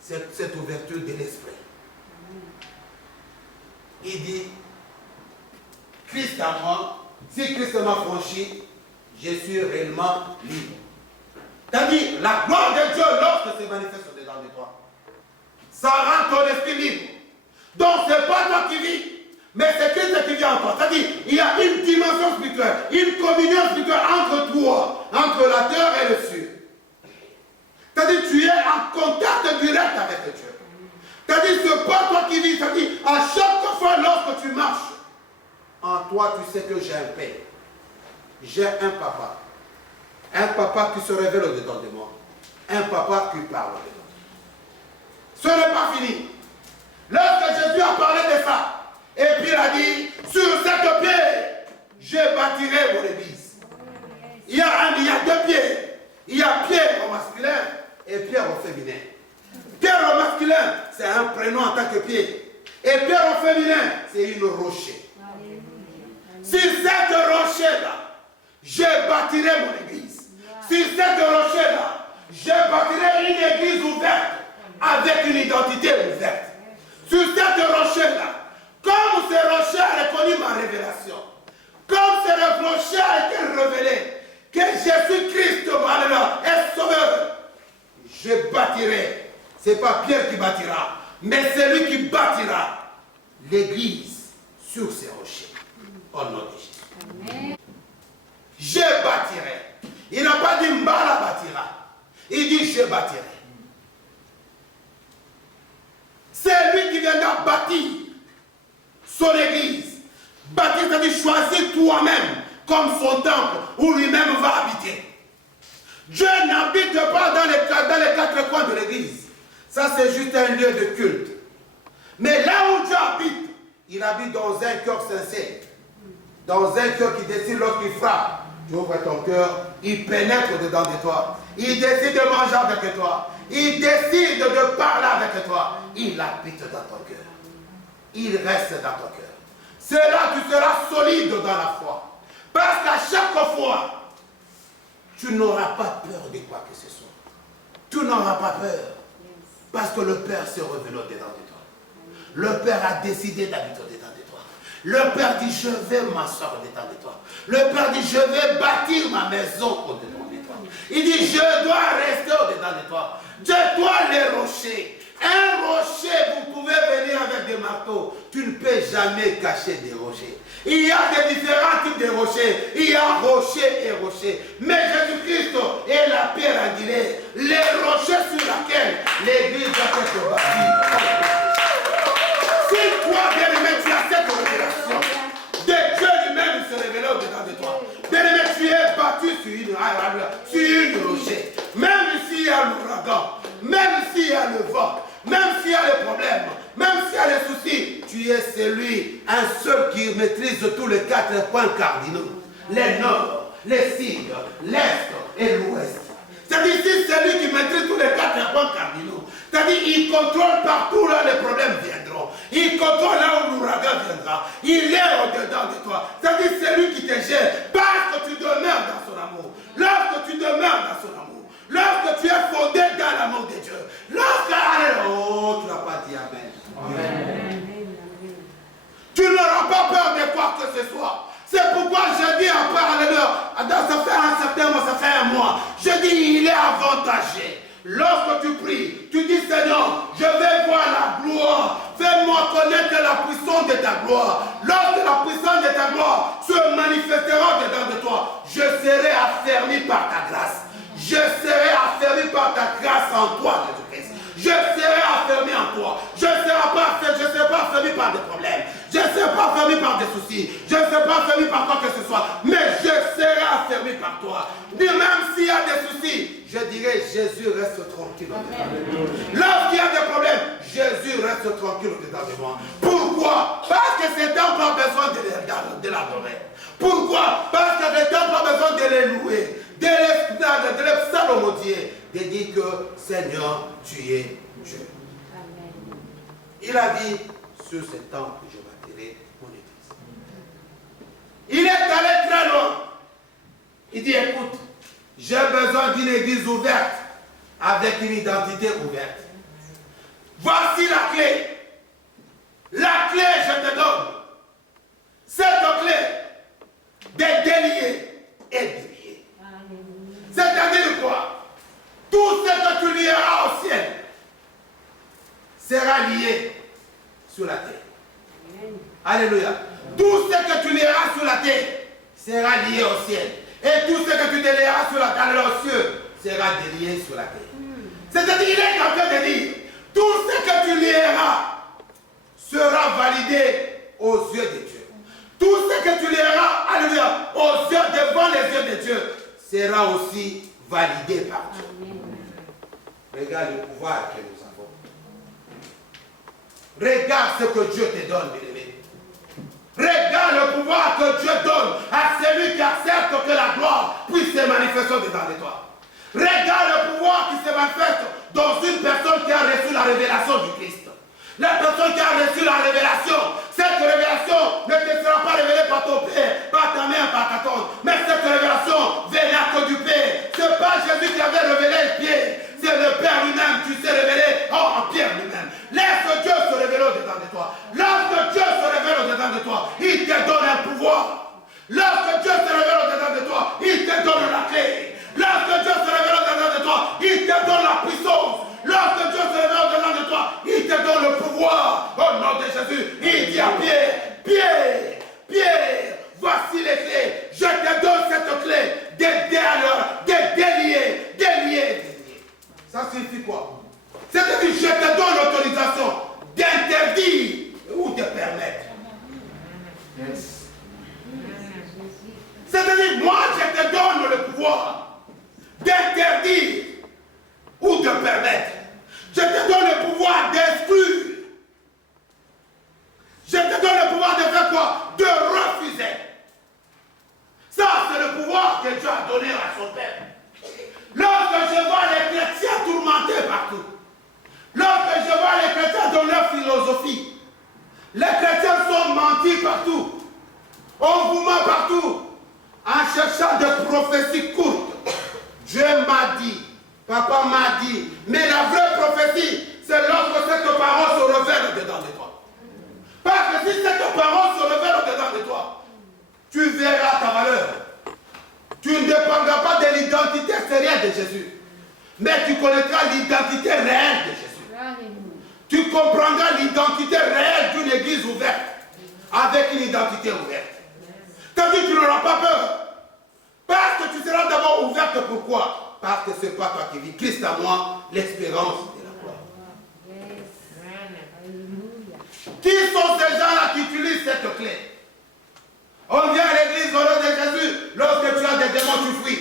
cette ouverture de l'esprit. Il dit, Christ en moi, si Christ m'a franchi, je suis réellement libre. C'est-à-dire, la gloire de Dieu, lorsque se manifeste au-dedans de toi, ça rend ton esprit libre. Donc, ce n'est pas toi qui vis, mais c'est Christ qui vit en toi. C'est-à-dire, il y a une dimension spirituelle, une communion spirituelle entre toi, entre la terre et le ciel. C'est-à-dire, tu es en contact direct avec Dieu. C'est-à-dire, ce n'est pas toi qui vis. C'est-à-dire, à chaque fois lorsque tu marches, en toi, tu sais que j'ai un père. J'ai un papa. Un papa qui se révèle au-dedans de moi. Un papa qui parle au-dedans. Ce n'est pas fini. Lorsque Jésus a parlé de ça, et puis il a dit, sur cette pierre, je bâtirai mon église. Il y a deux pierres. Il y a Pierre au masculin et Pierre au féminin. Pierre au masculin, c'est un prénom en tant que Pierre. Et Pierre au féminin, c'est une rocher. Sur cette rocher-là, je bâtirai mon église. Sur cette rocher-là, je bâtirai une église ouverte, avec une identité ouverte. Sur cette rocher-là, comme ce rocher a reconnu ma révélation, comme ce rocher a été révélé, que Jésus-Christ est sauveur, je bâtirai. Ce n'est pas Pierre qui bâtira, mais c'est lui qui bâtira l'église sur ces rochers. Au nom de Jésus. Amen. Je bâtirai. Il n'a pas dit Mbala bâtira. Il dit je bâtirai. C'est lui qui viendra bâtir son église. Bâtir, c'est-à-dire choisir toi-même comme son temple où lui-même va habiter. Dieu n'habite pas dans les quatre coins de l'église. Ça, c'est juste un lieu de culte. Mais là où Dieu habite, il habite dans un cœur sincère. Dans un cœur qui décide lorsqu'il frappe. Tu ouvres ton cœur, il pénètre dedans de toi. Il décide de manger avec toi. Il décide de parler avec toi. Il habite dans ton cœur. Il reste dans ton cœur. C'est là que tu seras solide dans la foi. Parce qu'à chaque fois, tu n'auras pas peur de quoi que ce soit. Tu n'auras pas peur. Parce que le Père se révèle au-dedans de toi. Le Père a décidé d'habiter au-dedans de toi. Le Père dit, je vais m'asseoir au-dedans de toi. Le Père dit, je vais bâtir ma maison au-dedans de toi. Il dit, je dois rester au-dedans de toi. De toi les rochers. Un rocher, vous pouvez venir avec des marteaux. Tu ne peux jamais cacher des rochers. Il y a des différents types de rochers. Il y a rocher et rocher. Mais Jésus-Christ est la pierre angulaire. Les rochers sur lesquels l'église doit être bâtie. Si toi, bien-aimé, tu as cette révélation de Dieu lui-même se révéler au-dedans de toi. Bien-aimé, tu es battu sur une rocher. Même s'il y a l'ouragan, même s'il y a le vent, même s'il y a les problèmes, même s'il y a les soucis, tu es celui, un seul qui maîtrise tous les quatre points cardinaux. Les nord, les sud, l'est et l'ouest. C'est-à-dire, c'est lui qui maîtrise tous les quatre points cardinaux. C'est-à-dire, il contrôle partout là les problèmes viendront. Il contrôle là où l'ouragan viendra. Il est au-dedans de toi. C'est-à-dire, c'est lui qui te gère parce que tu demeures dans son amour. Lorsque tu demeures dans son amour, lorsque tu es fondé dans l'amour de Dieu, lorsque... Oh, tu n'as pas dit Amen. Amen. Tu n'auras pas peur de quoi que ce soit. moi. Je dis, il est avantagé. Lorsque tu pries, tu dis, Seigneur, je vais voir la gloire. Fais-moi connaître la puissance de ta gloire. Lorsque la puissance de ta gloire se manifestera dedans de toi, je serai affermi par ta grâce. Je serai affermi par ta grâce en toi, Jésus-Christ. Je serai affermi en toi. Je ne serai pas affermi par des problèmes. Je ne serai pas affermi par des soucis. Je ne serai pas affermi par quoi que ce soit. Mais je serai affermi par toi. Et même s'il y a des soucis, je dirai, Jésus reste tranquille. Lorsqu'il y a des problèmes, Jésus reste tranquille au-dedans de moi. Pourquoi? Parce que cet homme a besoin de l'adorer. Pourquoi? Parce que cet homme a besoin de les louer, de les psalmodier, de dire que Seigneur, tu es Dieu. Amen. Il a dit, sur ce temple, je bâtirai mon église. Il est allé très loin. Il dit, écoute, j'ai besoin d'une église ouverte, avec une identité ouverte. Voici la clé. La clé, je te donne. Cette clé, de délier et délier. C'est-à-dire quoi? Tout ce que tu lieras au ciel sera lié sur la terre. Alléluia. Tout ce que tu lieras sur la terre sera lié au ciel. Et tout ce que tu délieras sur la terre, aux cieux, sera délié sur la terre. C'est-à-dire, il est en train de dire, tout ce que tu lieras sera validé aux yeux de Dieu. Tout ce que tu lieras, alléluia, aux yeux, devant les yeux de Dieu, sera aussi validé par Dieu. Regarde le pouvoir que nous avons. Regarde ce que Dieu te donne, bien-aimé. Regarde le pouvoir que Dieu donne à celui qui accepte que la gloire puisse se manifester dedans de toi. Regarde le pouvoir qui se manifeste dans une personne qui a reçu la révélation du Christ. La personne qui a reçu la révélation, cette révélation ne te sera pas révélée par ton père, par ta mère, par ta tante, mais cette révélation viendra que du Père. Ce n'est pas Jésus qui avait révélé Pierre, c'est le Père lui-même qui s'est révélé en Pierre lui-même. Laisse Dieu se révéler au-dedans de toi. Lorsque Dieu se révèle au-dedans de toi, il te donne un pouvoir. Lorsque Dieu se révèle au-dedans de toi, il te donne la clé. Lorsque Dieu se révèle au-dedans de toi, il te donne la puissance. Lorsque Dieu se révèle au-dedans de toi, il te donne le pouvoir. Au nom de Jésus, il dit à Pierre, Pierre, Pierre, voici les clés. Je te donne cette clé de délier. Ça signifie quoi? C'est-à-dire, je te donne l'autorisation d'interdire ou de permettre. Yes. C'est-à-dire, moi, je te donne le pouvoir d'interdire ou de permettre. Je te donne le pouvoir d'exclure. Je te donne le pouvoir de faire quoi? De refuser. Ça, c'est le pouvoir que Dieu a donné à son Père. Lorsque je vois les chrétiens tourmentés partout, lorsque je vois les chrétiens dans leur philosophie, les chrétiens sont mentis partout, on vous ment partout, en cherchant des prophéties courtes. Dieu m'a dit, papa m'a dit, mais la vraie prophétie, c'est lorsque cette parole se révèle dedans de toi. Parce que si cette parole se révèle dedans de toi, tu verras ta valeur. Tu ne dépendras pas de l'identité extérieure de Jésus, mais tu connaîtras l'identité réelle de Jésus. Tu comprendras l'identité réelle d'une église ouverte, avec une identité ouverte. C'est-à-dire que tu n'auras pas peur. Parce que tu seras d'abord ouverte. Pourquoi? Parce que ce n'est pas toi qui vis. Christ à moi, l'expérience de la gloire. Qui sont ces gens-là qui utilisent cette clé? On vient à l'église au nom de Jésus. Lorsque tu as des démons, tu fuis.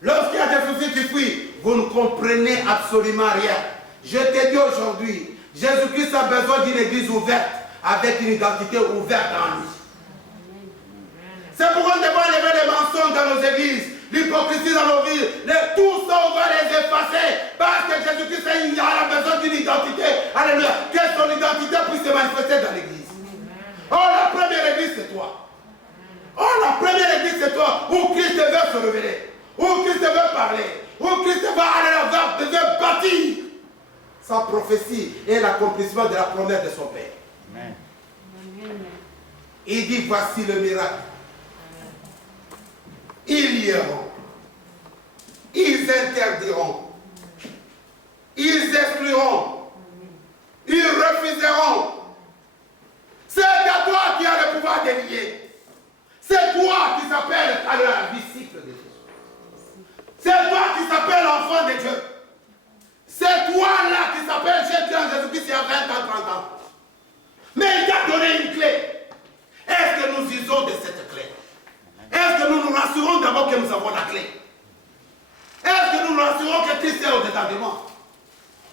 Lorsqu'il y a des soucis, tu fuis. Vous ne comprenez absolument rien. Je te dis aujourd'hui, Jésus-Christ a besoin d'une église ouverte, avec une identité ouverte en lui. C'est pourquoi on devrait enlever les mensonges dans nos églises, l'hypocrisie dans nos vies. Tout ça, on va les effacer. Parce que Jésus-Christ a besoin d'une identité. Alléluia. Que son identité puisse se manifester dans l'église. Oh, la première église, c'est toi. Oh, la première église, c'est toi. Où Christ veut se révéler. Où Christ veut parler. Où Christ va aller veut bâtir sa prophétie et l'accomplissement de la promesse de son Père. Amen. Il dit, voici le miracle. Ils ils interdiront, ils excluront, ils refuseront. C'est à toi qui as le pouvoir de lier. C'est toi qui s'appelle le disciple de Dieu. C'est toi qui s'appelle l'enfant de Dieu. C'est toi là qui s'appelle Jésus-Christ il y a 20 ans, 30 ans. Mais il t'a donné une clé. Est-ce que nous usons de cette clé? Est-ce que nous nous rassurons d'abord que nous avons la clé? Est-ce que nous nous rassurons que Christ est au-dedans de moi?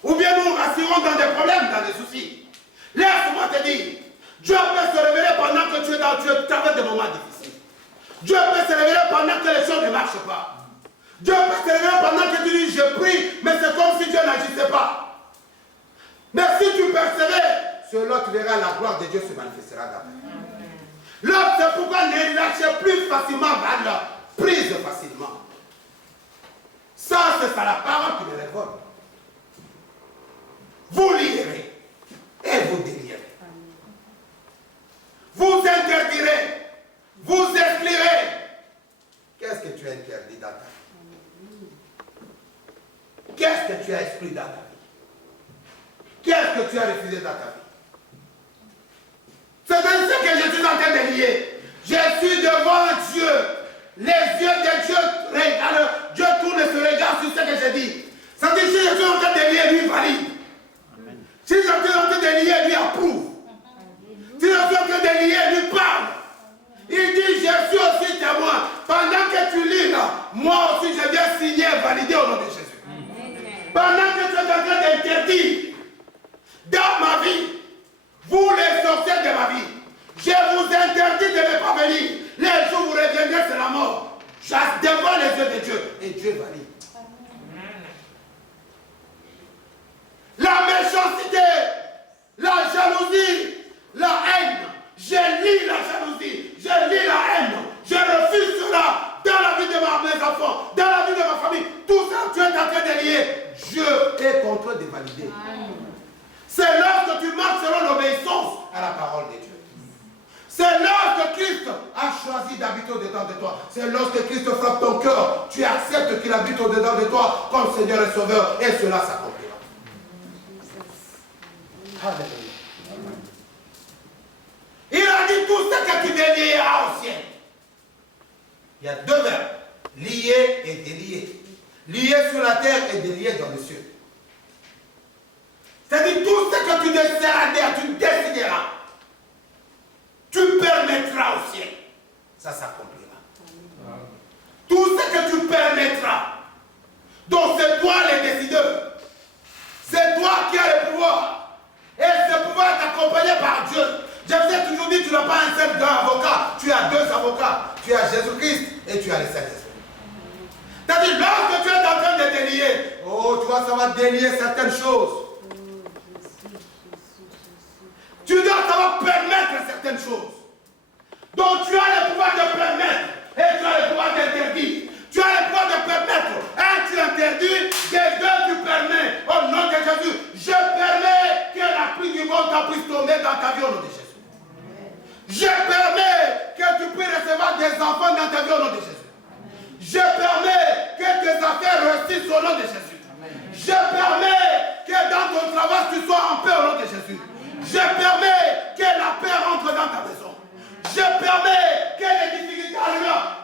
Ou bien nous nous rassurons dans des problèmes, dans des soucis? Laisse-moi te dire, Dieu peut se révéler pendant que tu es dans des moments difficiles. Dieu peut se révéler pendant que les choses ne marchent pas. Dieu peut se révéler pendant que tu dis je prie, mais c'est comme si Dieu n'agissait pas. Mais si tu persévères, cela tu verras la gloire de Dieu se manifestera dans ta vie. L'autre, c'est pourquoi ne lâchez plus facilement valeur, prise facilement. Ça, c'est ça la parole qui me révèle. Vous lirez et vous délirez. Vous interdirez, vous exclurez. Qu'est-ce que tu as interdit dans ta vie? Qu'est-ce que tu as exclu dans ta vie? Qu'est-ce que tu as refusé dans ta vie? C'est dans ce que je suis en train de lier. Je suis devant Dieu. Les yeux de Dieu regardent. Dieu tourne ce regard sur ce que je dis. Ça dit, si je suis en train de lier, lui valide. Si je suis en train de lier, lui approuve. Si je suis en train de lier, lui parle. Il dit, je suis aussi témoin. Pendant que tu lis là, moi aussi je viens signer et valider au nom de Jésus. Pendant que tu es en train d'interdire dans ma vie, vous les sorciers de ma vie, je vous interdis de ne pas venir. Les jours où vous reviendrez, c'est la mort. Chasse devant les yeux de Dieu. Et Dieu valide. La méchanceté, la jalousie, la haine. Je lis la jalousie, je lis la haine. Je refuse cela dans la vie de mes enfants, dans la vie de ma famille. Tout ça, tu es en train de lier. Dieu est contre de valider. C'est lorsque tu marches selon l'obéissance à la parole de Dieu. C'est lorsque Christ a choisi d'habiter au-dedans de toi. C'est lorsque Christ frappe ton cœur. Tu acceptes qu'il habite au-dedans de toi comme Seigneur et Sauveur. Et cela s'accomplira. Alléluia. Il a dit tout ce que tu délieras au ciel. Il y a deux verbes. Lier et délier. Lier sur la terre et délier dans les cieux. C'est-à-dire tout ce que tu décideras, tu décideras. Tu permettras au ciel. Ça s'accomplira. Tout ce que tu permettras. Donc c'est toi le décideur. C'est toi qui as le pouvoir. Et ce pouvoir est accompagné par Dieu. Je vous ai toujours dit, tu n'as pas un seul avocat. Tu as deux avocats. Tu as Jésus-Christ et tu as le Saint-Esprit. C'est-à-dire, lorsque tu es en train de délier, oh, tu vois, ça va délier certaines choses. Tu dois savoir permettre certaines choses. Donc tu as le pouvoir de permettre et tu as le pouvoir d'interdire. Tu as le pouvoir de permettre. Un, tu interdis, des deux, tu permets. Au nom de Jésus, je permets que la pluie du bon temps puisse tomber dans ta vie au nom de Jésus. Je permets que tu puisses recevoir des enfants dans ta vie au nom de Jésus. Je permets que tes affaires réussissent au nom de Jésus. Je permets que dans ton travail tu sois en paix au nom de Jésus. Je permets que la paix rentre dans ta maison. Je permets que les difficultés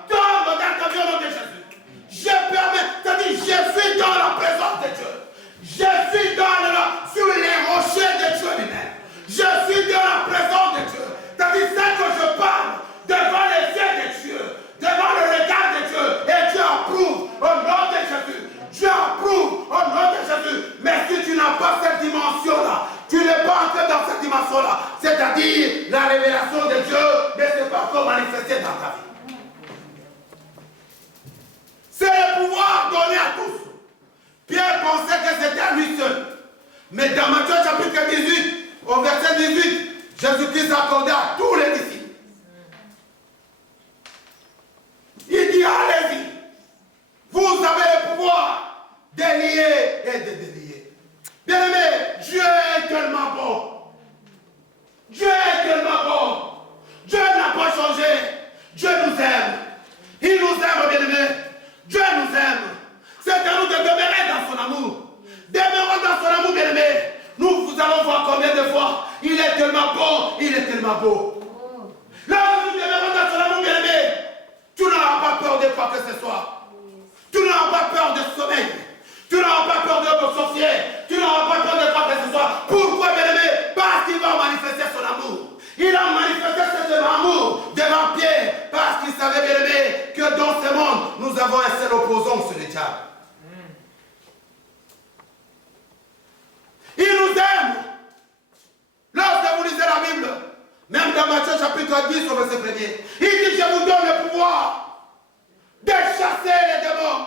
tombent dans ta vie au nom de Jésus. Je permets, c'est-à-dire, je suis dans la présence de Dieu. Je suis sur les rochers de Dieu lui-même. Je suis dans la présence de Dieu. C'est-à-dire, c'est que je parle devant les yeux de Dieu, devant le regard de Dieu, et Dieu approuve au nom de Jésus. Dieu approuve au nom de Jésus. Mais si tu n'as pas cette dimension-là, tu n'es pas entré dans cette dimension-là. C'est-à-dire, la révélation de Dieu ne s'est pas encore manifestée dans ta vie. C'est le pouvoir donné à tous. Pierre pensait que c'était à lui seul. Mais dans Matthieu chapitre 18, au verset 18, Jésus-Christ accordait à tous les disciples. Il dit, allez-y. Vous avez le pouvoir de lier et de délier. Bien aimé, Dieu est tellement bon. Dieu est tellement bon. Dieu n'a pas changé. Dieu nous aime. Il nous aime, bien aimé. Dieu nous aime. C'est allons voir combien de fois il est tellement bon, il est tellement beau. Lorsque nous demeurons dans son amour bien-aimé, tu n'auras pas peur de quoi que ce soit. Tu n'auras pas peur de sommeil. Tu n'auras pas peur de vos sorciers. Tu n'auras pas peur de quoi que ce soit. Pourquoi, bien-aimé? Parce qu'il va manifester son amour. Il a manifesté cet amour devant Pierre parce qu'il savait, bien-aimé, que dans ce monde, nous avons un seul opposant sur le diable. Il nous aime. Lorsque vous lisez la Bible, même dans Matthieu chapitre 10 au verset 1er, il dit, je vous donne le pouvoir de chasser les démons.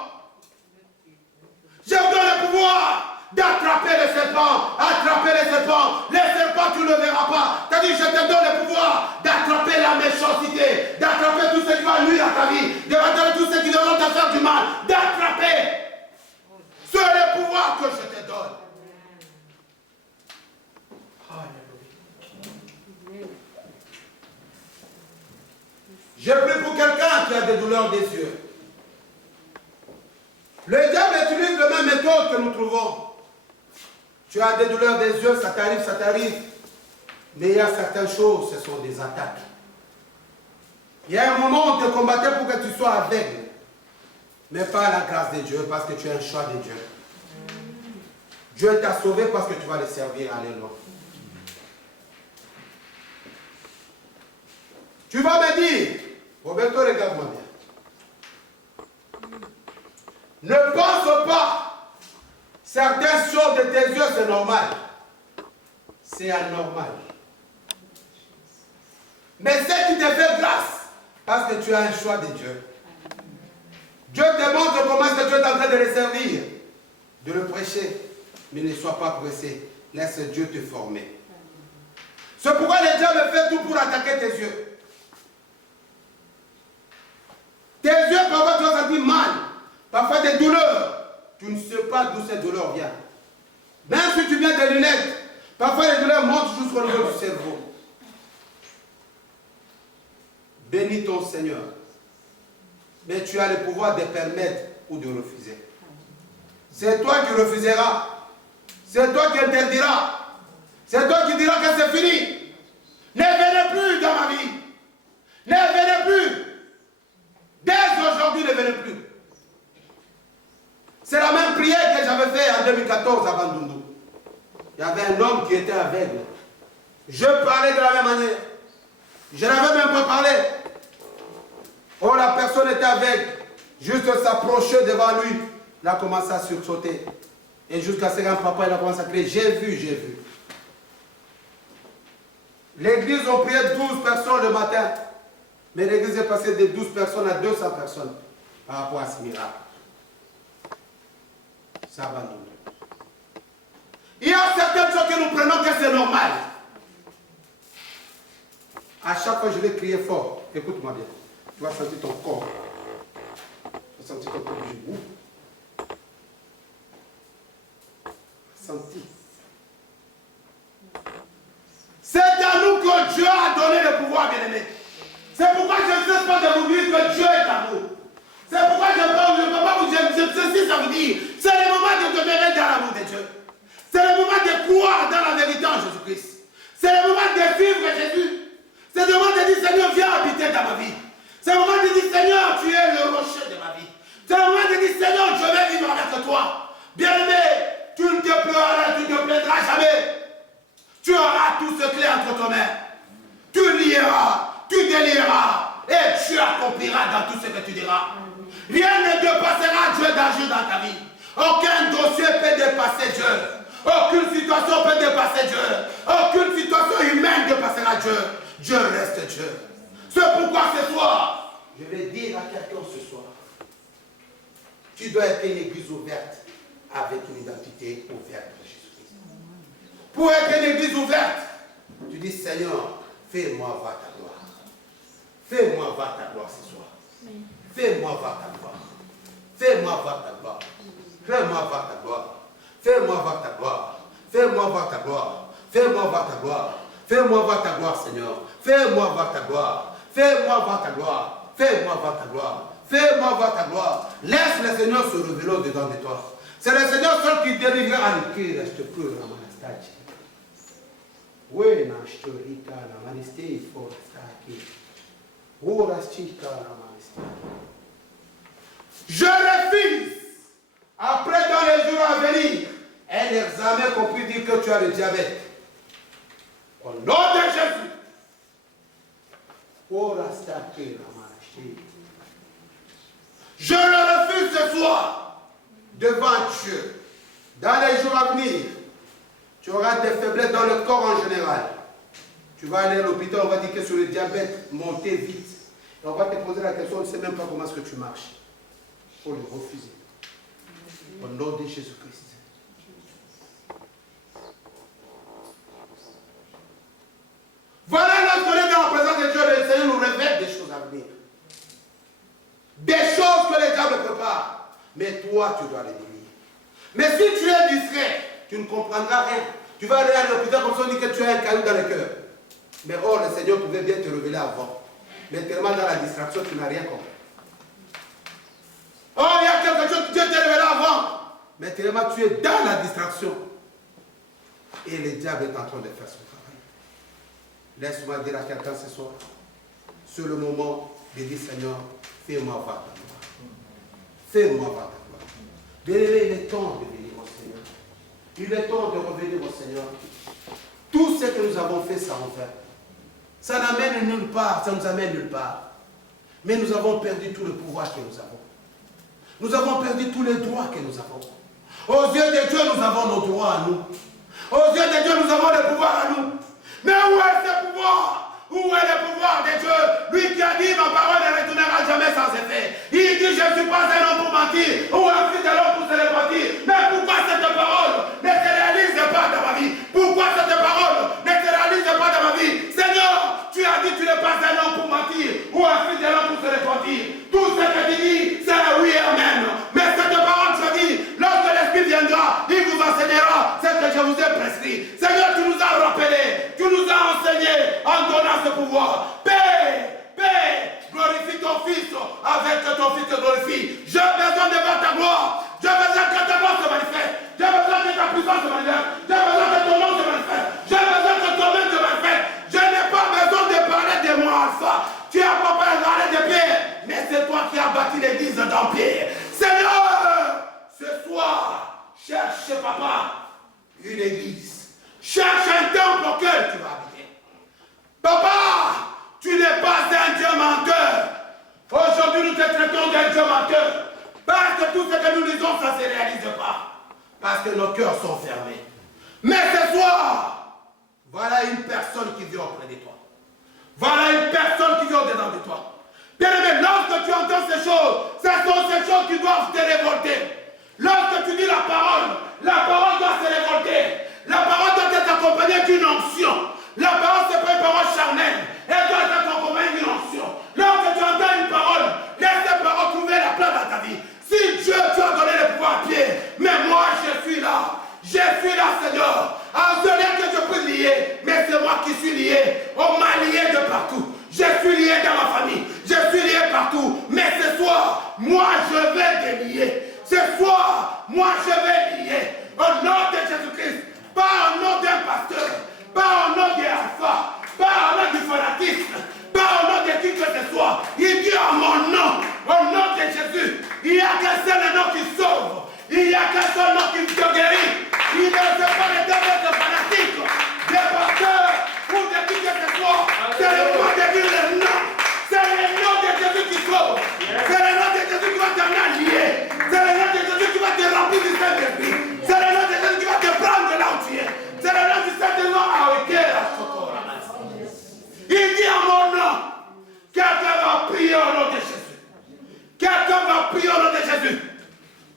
Je vous donne le pouvoir d'attraper les serpents. Attraper les serpents. Les serpents, tu ne verras pas. C'est-à-dire, je te donne le pouvoir d'attraper la méchanceté, d'attraper tout ce qui va nuire à ta vie, d'attraper tout ce qui va te faire du mal, d'attraper. C'est le pouvoir que je te donne. J'ai pris pour quelqu'un qui a des douleurs des yeux. Le diable utilise la même méthode que nous trouvons. Tu as des douleurs des yeux, ça t'arrive, ça t'arrive. Mais il y a certaines choses, ce sont des attaques. Il y a un moment où on te combattait pour que tu sois aveugle. Mais pas à la grâce de Dieu, parce que tu es un choix de Dieu. Dieu t'a sauvé parce que tu vas le servir. Alléluia. Tu vas me dire, Roberto, regarde-moi bien. Ne pense pas, certaines choses de tes yeux, c'est normal. C'est anormal. Mais c'est qui te fait grâce, parce que tu as un choix de Dieu. Dieu te montre comment est-ce que tu es en train de le servir, de le prêcher. Mais ne sois pas pressé, laisse Dieu te former. C'est pourquoi le diable fait tout pour attaquer tes yeux. Tes yeux, parfois, tu vas sentir mal. Parfois, des douleurs. Tu ne sais pas d'où cette douleur vient. Même si tu mets des lunettes, parfois les douleurs montent jusqu'au niveau du cerveau. Bénis ton Seigneur. Mais tu as le pouvoir de permettre ou de refuser. C'est toi qui refuseras. C'est toi qui interdiras. C'est toi qui diras que c'est fini. Ne venez plus dans ma vie. Ne venez plus. Dès aujourd'hui, ne venez plus. C'est la même prière que j'avais faite en 2014 à Bandundu. Il y avait un homme qui était aveugle. Je parlais de la même manière. Je n'avais même pas parlé. Oh, la personne était aveugle. Juste s'approcher devant lui. Il a commencé à sursauter. Et jusqu'à ce qu'un papa, il a commencé à crier, j'ai vu, j'ai vu. L'église, on priait 12 personnes le matin. Mais l'église est passée de 12 personnes à 200 personnes par rapport à ce miracle. C'est abandonné. Il y a certaines choses que nous prenons que c'est normal. À chaque fois, je vais crier fort. Écoute-moi bien. Tu vas sentir ton corps. Tu vas sentir ton corps du bout. Sentir. C'est à nous que Dieu a donné le pouvoir, bien-aimé. C'est pourquoi je ne cesse pas de vous dire que Dieu est amour. C'est pourquoi je ne peux pas vous dire, ceci, ça vous dire, c'est le moment de demeurer dans l'amour de Dieu. C'est le moment de croire dans la vérité en Jésus-Christ. C'est le moment de vivre Jésus. C'est le moment de dire, Seigneur, viens habiter dans ma vie. C'est le moment de dire, Seigneur, tu es le rocher de ma vie. C'est le moment de dire, Seigneur, je vais vivre avec toi. Bien-aimé, tu ne te pleureras, tu ne te plaindras jamais. Tu auras tout ce clé entre tes mains. Tu lieras, tu délieras et tu accompliras dans tout ce que tu diras. Rien ne dépassera Dieu d'agir dans ta vie. Aucun dossier peut dépasser Dieu. Aucune situation peut dépasser Dieu. Aucune situation humaine dépassera Dieu. Dieu reste Dieu. C'est pourquoi ce soir, je vais dire à quelqu'un ce soir, tu dois être une église ouverte avec une identité ouverte de Jésus-Christ. Pour être une église ouverte, tu dis, Seigneur, fais-moi voir ta gloire. Fais-moi voir ta gloire ce soir. Fais-moi voir ta gloire. Fais-moi voir ta gloire. Fais-moi voir ta gloire. Fais-moi voir ta gloire. Fais-moi voir ta gloire. Fais-moi voir ta gloire. Fais-moi voir ta gloire, Seigneur. Fais-moi voir ta gloire. Fais-moi voir ta gloire. Fais-moi voir ta gloire. Fais-moi voir ta gloire. Laisse le Seigneur se révéler au-dedans de toi. C'est le Seigneur seul qui délivre à l'écrire. Je te prie, Ramanastadji. Je refuse, après dans les jours à venir, un examen qu'on puisse dire que tu as le diabète. Au nom de Jésus. Je le refuse ce soir devant Dieu. Dans les jours à venir, tu auras des faiblesses dans le corps en général. Tu vas aller à l'hôpital, on va dire que sur le diabète, monter vite. Et on va te poser la question, on ne sait même pas comment est-ce que tu marches. Il faut le refuser. Au nom de Jésus-Christ. Voilà, lorsqu'on est dans la présence de Dieu, le Seigneur nous révèle des choses à venir. Des choses que les diables préparent. Mais toi, tu dois les délier. Mais si tu es distrait, tu ne comprendras rien. Tu vas aller à l'hôpital comme ça, on dit que tu as un caillou dans le cœur. Mais oh, le Seigneur pouvait bien te révéler avant. Mais tellement dans la distraction, tu n'as rien compris. Oh, il y a quelque chose que Dieu t'a révélé avant. Mais tellement tu es dans la distraction. Et le diable est en train de faire son travail. Laisse-moi dire à quelqu'un ce soir, c'est le moment de dire Seigneur, fais-moi voir ta gloire. Fais-moi voir ta gloire. Bien-aimé, il est temps de venir au Seigneur. Il est temps de revenir au Seigneur. Tout ce que nous avons fait, ça en fait. Ça n'amène nulle part, ça nous amène nulle part. Mais nous avons perdu tout le pouvoir que nous avons. Nous avons perdu tous les droits que nous avons. Aux yeux de Dieu, nous avons nos droits à nous. Aux yeux de Dieu, nous avons le pouvoir à nous. Mais où est ce pouvoir? Où est le pouvoir de Dieu? Lui qui a dit, ma parole ne retournera jamais sans effet. Il dit, je ne suis pas un homme pour mentir, ou un fils de l'homme pour se repentir. Mais pourquoi cette parole ne se réalise pas dans ma vie? Pourquoi cette parole ne se réalise pas dans ma vie? Seigneur, tu as dit, tu n'es pas un homme pour mentir, ou un fils de l'homme pour se repentir. Tout ce que tu dis, c'est oui et amen. Mais cette parole, je dis, lorsque l'Esprit viendra, il vous enseignera ce que je vous ai prescrit. Seigneur, tu nous as rappelé, tu nous as enseigné en donnant ce pouvoir. Paix, glorifie ton Fils avec que ton Fils te glorifie. J'ai besoin de voir ta gloire. J'ai besoin que ta gloire se manifeste. J'ai besoin que ta puissance se manifeste. J'ai besoin que ton nom se manifeste. J'ai besoin que ton nom se manifeste. Je n'ai pas besoin de parler de moi, Alpha. Tu as pas parlé de Pierre, mais c'est toi qui as bâti l'église d'Empire. Seigneur, ce soir, cherche, papa, une église. Cherche un temple auquel tu vas habiter. Papa, tu n'es pas un Dieu menteur. Aujourd'hui, nous te traitons d'un Dieu menteur. Parce que tout ce que nous disons, ça ne se réalise pas. Parce que nos cœurs sont fermés. Mais ce soir, voilà une personne qui vient auprès de toi. Voilà une personne qui vient au-dedans de toi. Bien-aimé, lorsque tu entends ces choses, ce sont ces choses qui doivent te révolter. Lorsque tu dis la parole doit se révolter. La parole doit être accompagnée d'une onction. La parole, ce n'est pas une parole charnelle. Elle doit être accompagnée d'une onction. Lorsque tu entends une parole, laisse cette parole trouver la place dans ta vie. Si Dieu, tu as donné le pouvoir à Pierre, mais moi, je suis là. Je suis là, Seigneur. En ce lien que je peux lier, mais c'est moi qui suis lié. On m'a lié de partout. Je suis lié dans ma famille. Je suis lié partout. Mais ce soir, moi, je vais délier. Ce soir, moi, je vais lier. Au nom de Jésus-Christ. Pas au nom d'un pasteur. Pas au nom des alpha. Pas au nom du fanatisme. Pas au nom de qui que ce soit. Il dit à mon nom. Au nom de Jésus. Il n'y a qu'un seul nom qui sauve. Il n'y a qu'un seul nom qui te guérit. Il ne fait pas les deux fanatiques. Des pasteurs ou de qui que ce soit. C'est le point de vue le nom. C'est le nom de Jésus qui sauve. C'est le nom de Jésus qui va t'amener lié. C'est le nom de Jésus qui va te remplir du Saint-Esprit. C'est le nom de Jésus qui va te prendre là où tu es. C'est le nom du Saint-Esprit à Oker, à Sokora. Il dit à mon nom, quelqu'un va prier au nom de Jésus. Quelqu'un va prier au nom de Jésus.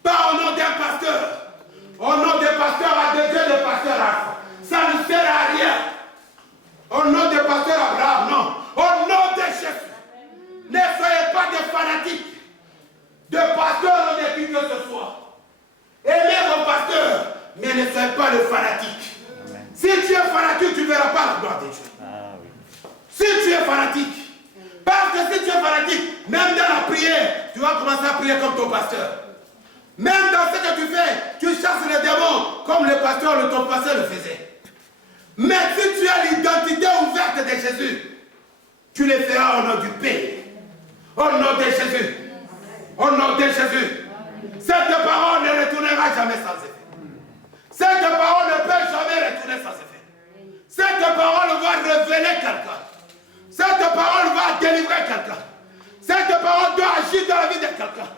Pas au nom d'un pasteur. Au nom des pasteurs à des dieux des pasteurs Alpha. Ça ne sert à rien. Au nom des pasteurs Abraham, non. Au nom de Jésus. Ne soyez pas des fanatiques. De pasteurs ou de qui que ce soit. Aimez vos pasteurs, mais ne soyez pas le fanatique. Si tu es fanatique, tu ne verras pas la gloire de Dieu. Si tu es fanatique, parce que si tu es fanatique, même dans la prière, tu vas commencer à prier comme ton pasteur. Même dans ce que tu fais, tu chasses les démons comme le pasteur, ton pasteur le faisait. Mais si tu es Jésus, tu les feras au nom du Père. Au nom de Jésus. Au nom de Jésus. Cette parole ne retournera jamais sans effet. Cette parole ne peut jamais retourner sans effet. Cette parole va révéler quelqu'un. Cette parole va délivrer quelqu'un. Cette parole doit agir dans la vie de quelqu'un.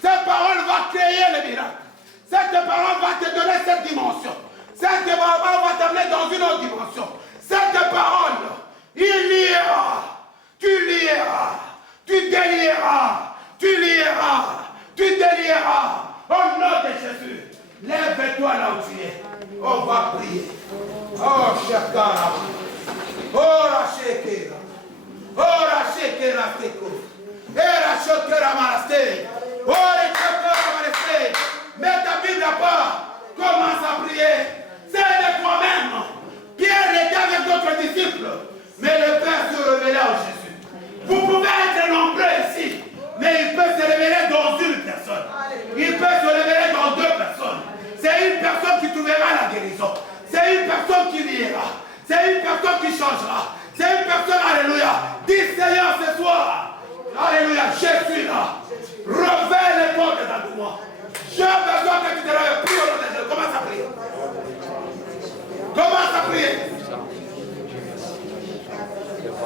Cette parole va créer le miracle. Cette parole va te donner cette dimension. Cette parole va t'amener dans une autre dimension. Cette parole, il liera. Tu lieras. Tu délieras. Tu lieras. Tu délieras. Au nom de Jésus. Lève-toi là où tu es. On va prier. Oh, Shakara. Oh, Rachekera. Oh, Rachekera Seko. Era Shakera Maraste. Oh, Rachekera Maraste. Mets ta Bible à part. Commence à prier. C'est de toi-même. Pierre était avec d'autres disciples. Mais le Père se révélait en Jésus. Vous pouvez être nombreux ici. Mais il peut se révéler dans une personne. Il peut se révéler dans deux personnes. C'est une personne qui trouvera la guérison. C'est une personne qui liera. C'est une personne qui changera. C'est une personne, alléluia. Dis Seigneur ce soir. Alléluia, je suis là. Révèle les portes dedans de moi. J'ai besoin que tu te réveilles. Prie au nom de Dieu. Commence à prier. Commence à prier.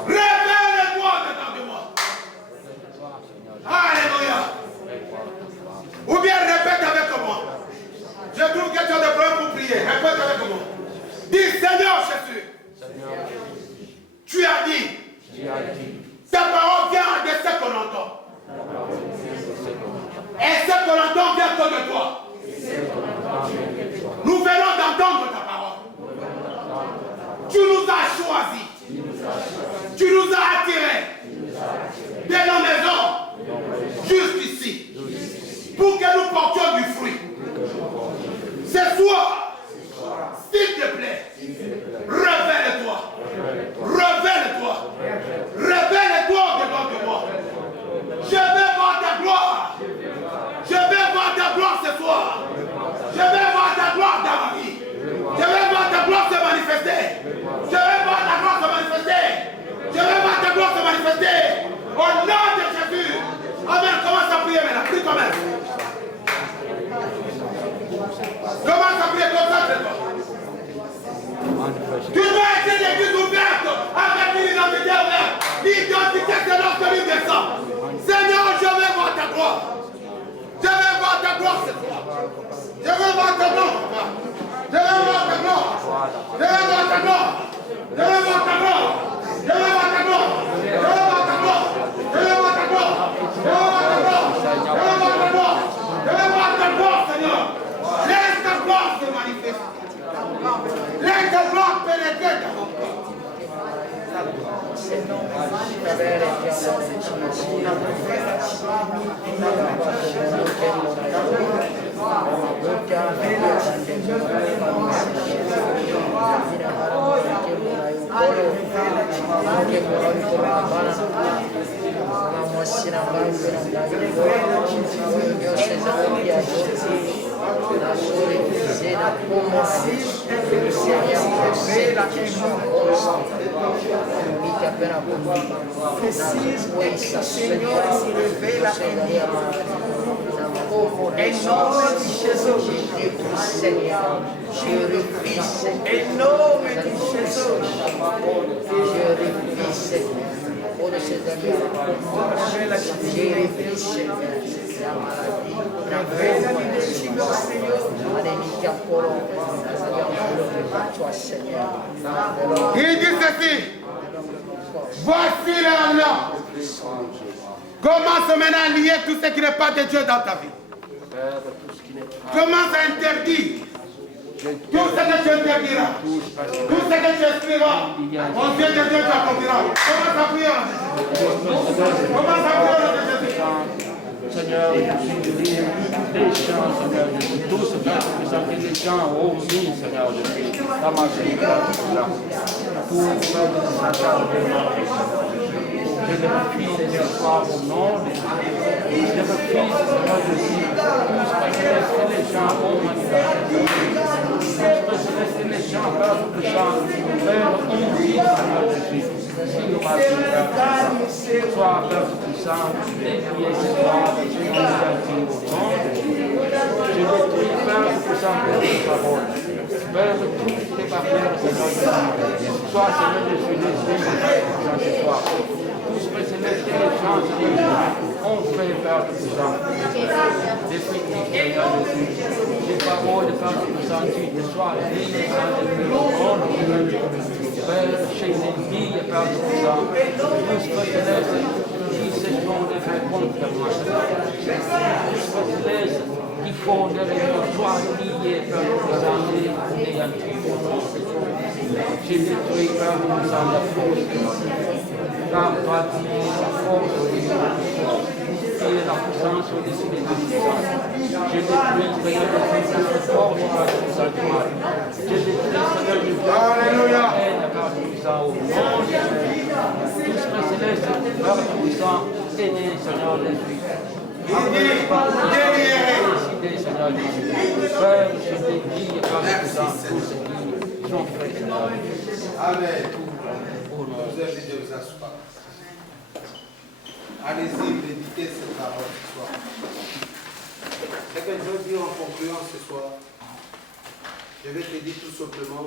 Révèle les portes dedans de moi. Alléluia. Ou bien répète avec moi. Je trouve que tu as des problèmes pour prier. Répète avec moi. Dis Seigneur Jésus. Tu as dit. Ta parole vient de ce qu'on entend. Et ce qu'on entend vient que de toi. Nous venons d'entendre ta parole. Tu nous as choisis. Tu nous as attirés de nos maisons jusqu'ici pour que nous portions du fruit. Ce soir, s'il te plaît, révèle-toi. Révèle-toi. Révèle-toi devant de moi. Je vais voir ta gloire. Je vais voir ta gloire ce soir. Je vais voir ta gloire dans ma vie. Je vais voir ta gloire se manifester. Je vais voir ta gloire se manifester. Je vais voir ta gloire se manifester. Au nom de Jésus. Amen. Commence à prier maintenant. Prie quand même. Commence à prier comme ça, c'est toi. Tu dois être une église ouverte avec une identité ouverte. L'identité, c'est lorsque lui descend. Seigneur, je vais voir ta gloire. Je vais voir ta gloire cette fois. Je vais voir ta gloire. Je vais voir ta gloire. Je vais voir ta gloire. Je vais voir ta gloire. Je vais voir ta gloire. Je vais voir ta gloire. Je vais voir ta gloire. Je vais voir ta gloire. Je vais voir ta gloire. Je vais voir ta gloire, Seigneur. Laisse ta gloire se manifester. Laisse ta gloire pénétrer dans mon corps. Signore si rivela in nome di Gesù. In nome di Gesù. Il dit ceci. Voici l'agneau. Commence maintenant à lier tout ce qui n'est pas de Dieu dans ta vie. Commence à interdire tout ce que tu interdiras, tout ce que tu inscriras. Au Dieu de Dieu, tu accompliras. Commence à prier. Commence à prier. Seigneur, les gens, Seigneur, tout ce qui représente les gens au milieu, Seigneur, la miséricorde, tout je le prie, Seigneur, soir au nom de Jésus. Je le prie, Seigneur, Jésus, tous les gens au manifestation. Laisse les gens faire le chant, faire une vie, Seigneur Jésus. Sois Père Tout-Puissant, déplier cette parole, je nous identifie au monde. Je détruis, Père Tout-Puissant, Père de parole. Père, toutes tes barrières, Seigneur, sois, Seigneur, je suis les yeux, Seigneur, ce soir. Tous mes célestes et les gens, Seigneur, on fait, Père Tout-Puissant. Définitif, Seigneur, les paroles de Père Tout-Puissant, tu te sois libre, Seigneur, au monde. Père, chez les filles, Père Tout-Puissant, tous mes célestes qui se sont fait contre moi, tous mes célestes qui font des réunions, soient liés, Père Tout-Puissant, et j'ai détruit, Père Tout-Puissant, la force, car toi, tu es la force, tu es la puissance au-dessus des puissances. J'ai détruit, Seigneur, toute force, Père Tout-Puissant, du mal. J'ai détruit, Seigneur, du Alléluia. Père Tout-Puissant, au nom de Jésus. Tous mes célestes, Père Tout-Puissant, aidez, Seieur, les Juifs. Décidez, Seigneur, Père, je te dis, Père Tout-Puissant, tous ceux qui ont fait, Seigneur. Amen. Au nom Vous invite de vous asseoir. Allez-y, méditez cette parole ce soir. Ce que je veux dire en concluant ce soir, je vais te dire tout simplement,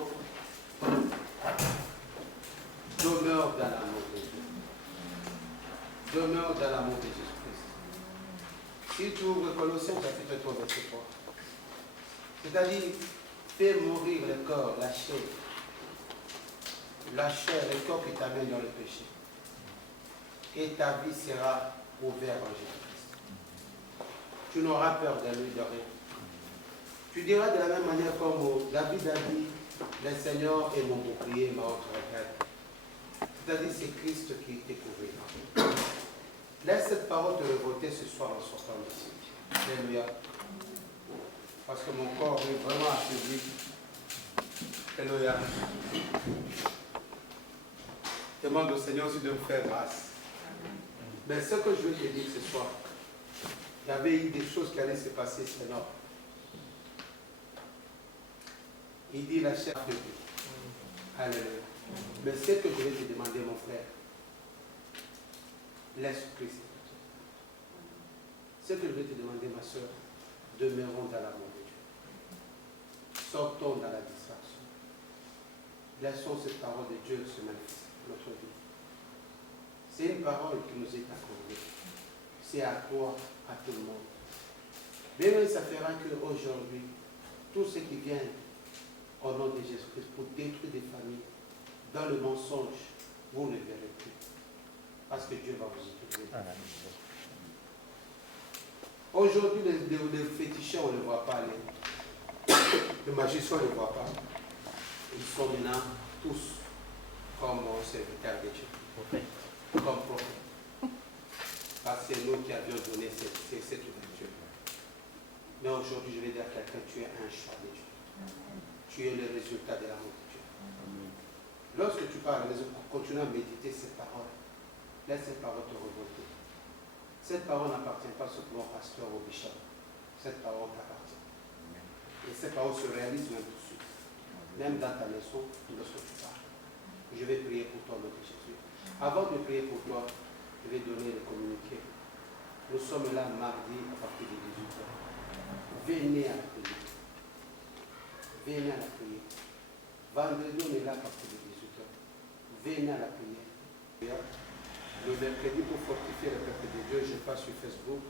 demeure dans l'amour de Dieu. Demeure dans l'amour de Jésus-Christ. Si tu ouvres Colossiens chapitre 3, verset 3, c'est-à-dire, fais mourir le corps, la chair, le corps qui t'amène dans le péché. Et ta vie sera ouverte en Jésus-Christ. Tu n'auras peur de lui, de rien. Tu diras de la même manière comme David a dit, le Seigneur est mon bouclier, ma haute retraite. C'est-à-dire, c'est Christ qui t'est couvert. Laisse cette parole te révolter ce soir en sortant d'ici. Alléluia. Parce que mon corps est vraiment affaibli. Alléluia. Demande au Seigneur aussi de me faire grâce. Mais ce que je veux te dire ce soir, il y avait eu des choses qui allaient se passer, Seigneur. Il dit la chair de Dieu. Alléluia. Mais ce que je vais te demander, mon frère, laisse Christ. Ce que je vais te demander, ma soeur, demeurons dans l'amour de Dieu. Sortons dans la distraction. Laissons cette parole de Dieu se manifester dans notre vie. C'est une parole qui nous est accordée. C'est à toi, à tout le monde. Mais ça fera qu'aujourd'hui, tous ceux qui viennent au nom de Jésus-Christ pour détruire des familles, dans le mensonge, vous ne verrez plus. Parce que Dieu va vous utiliser. Aujourd'hui, les féticheurs, on ne les voit pas. Les magiciens, on ne les voit pas. Ils sont maintenant tous comme serviteurs de Dieu. Comme prophètes. Parce que c'est nous qui avions donné cette ouverture. Mais aujourd'hui, je vais dire à quelqu'un, tu es un choix de Dieu. Tu es le résultat de l'amour de Dieu. Lorsque tu parles, continue à méditer ces paroles. Laisse ces paroles te révolter. Cette parole n'appartient pas seulement au pasteur ou au bishop. Cette parole t'appartient. Et cette parole se réalise même tout de suite. Même dans ta maison, lorsque tu parles. Je vais prier pour toi, notre Jésus. Avant de prier pour toi, je vais donner le communiqué. Nous sommes là mardi à partir de 18h. Venez à la prière. Venez à la prière. Vendredi, on est là à partir de 18h. Venez à la prière. Le mercredi, pour fortifier le peuple de Dieu, je passe sur Facebook.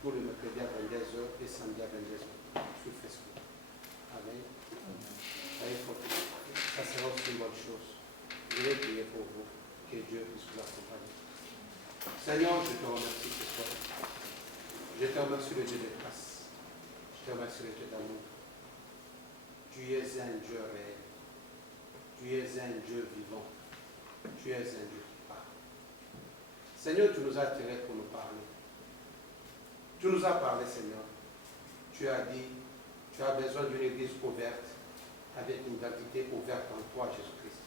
Pour le mercredi à 22h et samedi à 22h. Sur Facebook. Amen. Ça sera aussi une bonne chose. Je vais prier pour vous. Que Dieu puisse vous accompagner. Seigneur, je te remercie ce soir. Je te remercie le Dieu de grâce. Je te remercie le Dieu d'amour. Tu es un Dieu réel. Tu es un Dieu vivant. Tu es un Dieu qui parle. Seigneur, tu nous as attirés pour nous parler. Tu nous as parlé, Seigneur. Tu as dit, tu as besoin d'une église ouverte, avec une identité ouverte en toi, Jésus-Christ.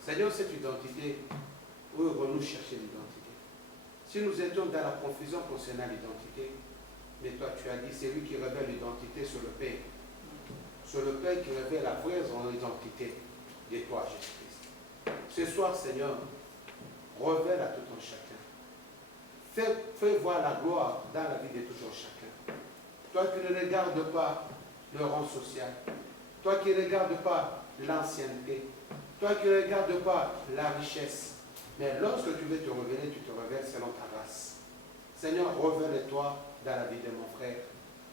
Seigneur, cette identité, où irons-nous chercher l'identité? Si nous étions dans la confusion concernant l'identité, mais toi tu as dit, c'est lui qui révèle l'identité sur le Père. Sur le Père qui révèle la vraie identité de toi, Jésus-Christ. Ce soir, Seigneur, révèle à tout un chacun. Fais voir la gloire dans la vie de tout un chacun. Toi qui ne regardes pas le rang social, toi qui ne regardes pas l'ancienneté, toi qui ne regardes pas la richesse, mais lorsque tu veux te révéler, tu te révèles selon ta grâce. Seigneur, révèle-toi dans la vie de mon frère,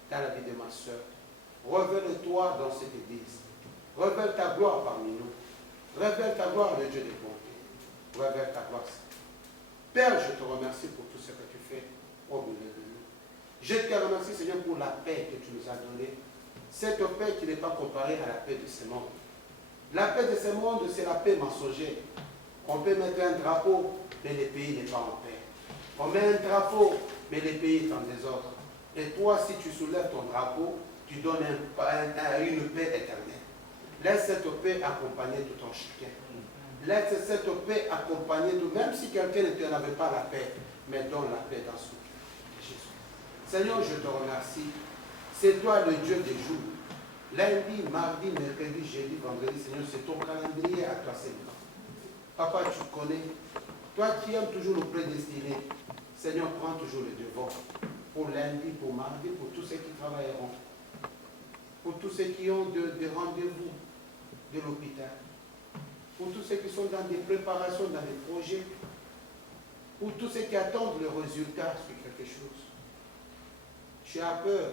dans la vie de ma soeur. Révèle-toi dans cette église. Révèle ta gloire parmi nous. Révèle ta gloire, le Dieu des bontés. Révèle ta gloire. Père, je te remercie pour tout ce que tu fais au milieu de nous. Je te remercie, Seigneur, pour la paix que tu nous as donnée. Cette paix qui n'est pas comparée à la paix de ce monde. La paix de ce monde, c'est la paix mensongère. On peut mettre un drapeau, mais le pays n'est pas en paix. On met un drapeau, mais le pays est en désordre. Et toi, si tu soulèves ton drapeau, tu donnes une paix éternelle. Laisse cette paix accompagner tout ton chacun. Laisse cette paix accompagner tout, même si quelqu'un n'avait pas la paix, mais donne la paix dans son cœur. Jésus. Seigneur, je te remercie. C'est toi le Dieu des jours. Lundi, mardi, mercredi, jeudi, vendredi, Seigneur, c'est ton calendrier à toi, Seigneur. Papa, tu connais. Toi qui aimes toujours nous prédestiner, Seigneur, prends toujours le devant. Pour lundi, pour mardi, pour tous ceux qui travailleront. Pour tous ceux qui ont des rendez-vous de l'hôpital. Pour tous ceux qui sont dans des préparations, dans des projets. Pour tous ceux qui attendent le résultat sur quelque chose. Tu as peur,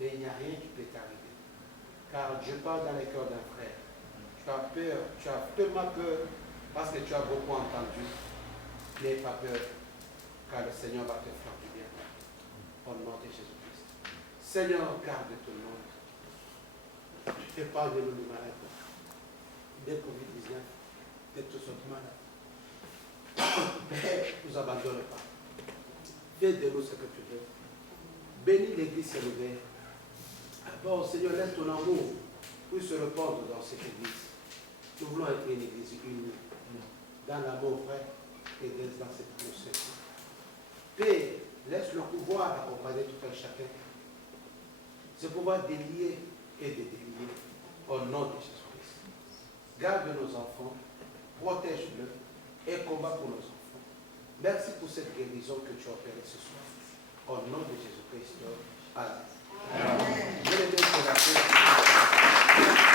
mais il n'y a rien qui peut t'arriver. Car je parle dans le cœur d'un frère. Tu as peur, tu as tellement peur parce que tu as beaucoup entendu. N'aie pas peur, car le Seigneur va te faire du bien. Au nom de Jésus-Christ. Seigneur, garde tout le monde. Épargne-nous les malades. Des Covid-19, de toutes sortes de malades. Mais ne nous abandonne pas. Fais de nous ce que tu veux. Bénis l'église célibataire. Bon, Seigneur, laisse ton amour pour se répandre dans cette église. Nous voulons être une église unie, dans l'amour vrai et dans cette conscience. Père, laisse le pouvoir accompagner tout un chacun. Ce pouvoir délier et de délier au nom de Jésus-Christ. Garde nos enfants, protège-le et combat pour nos enfants. Merci pour cette guérison que tu as opérée ce soir. Au nom de Jésus-Christ. Amen. Amen.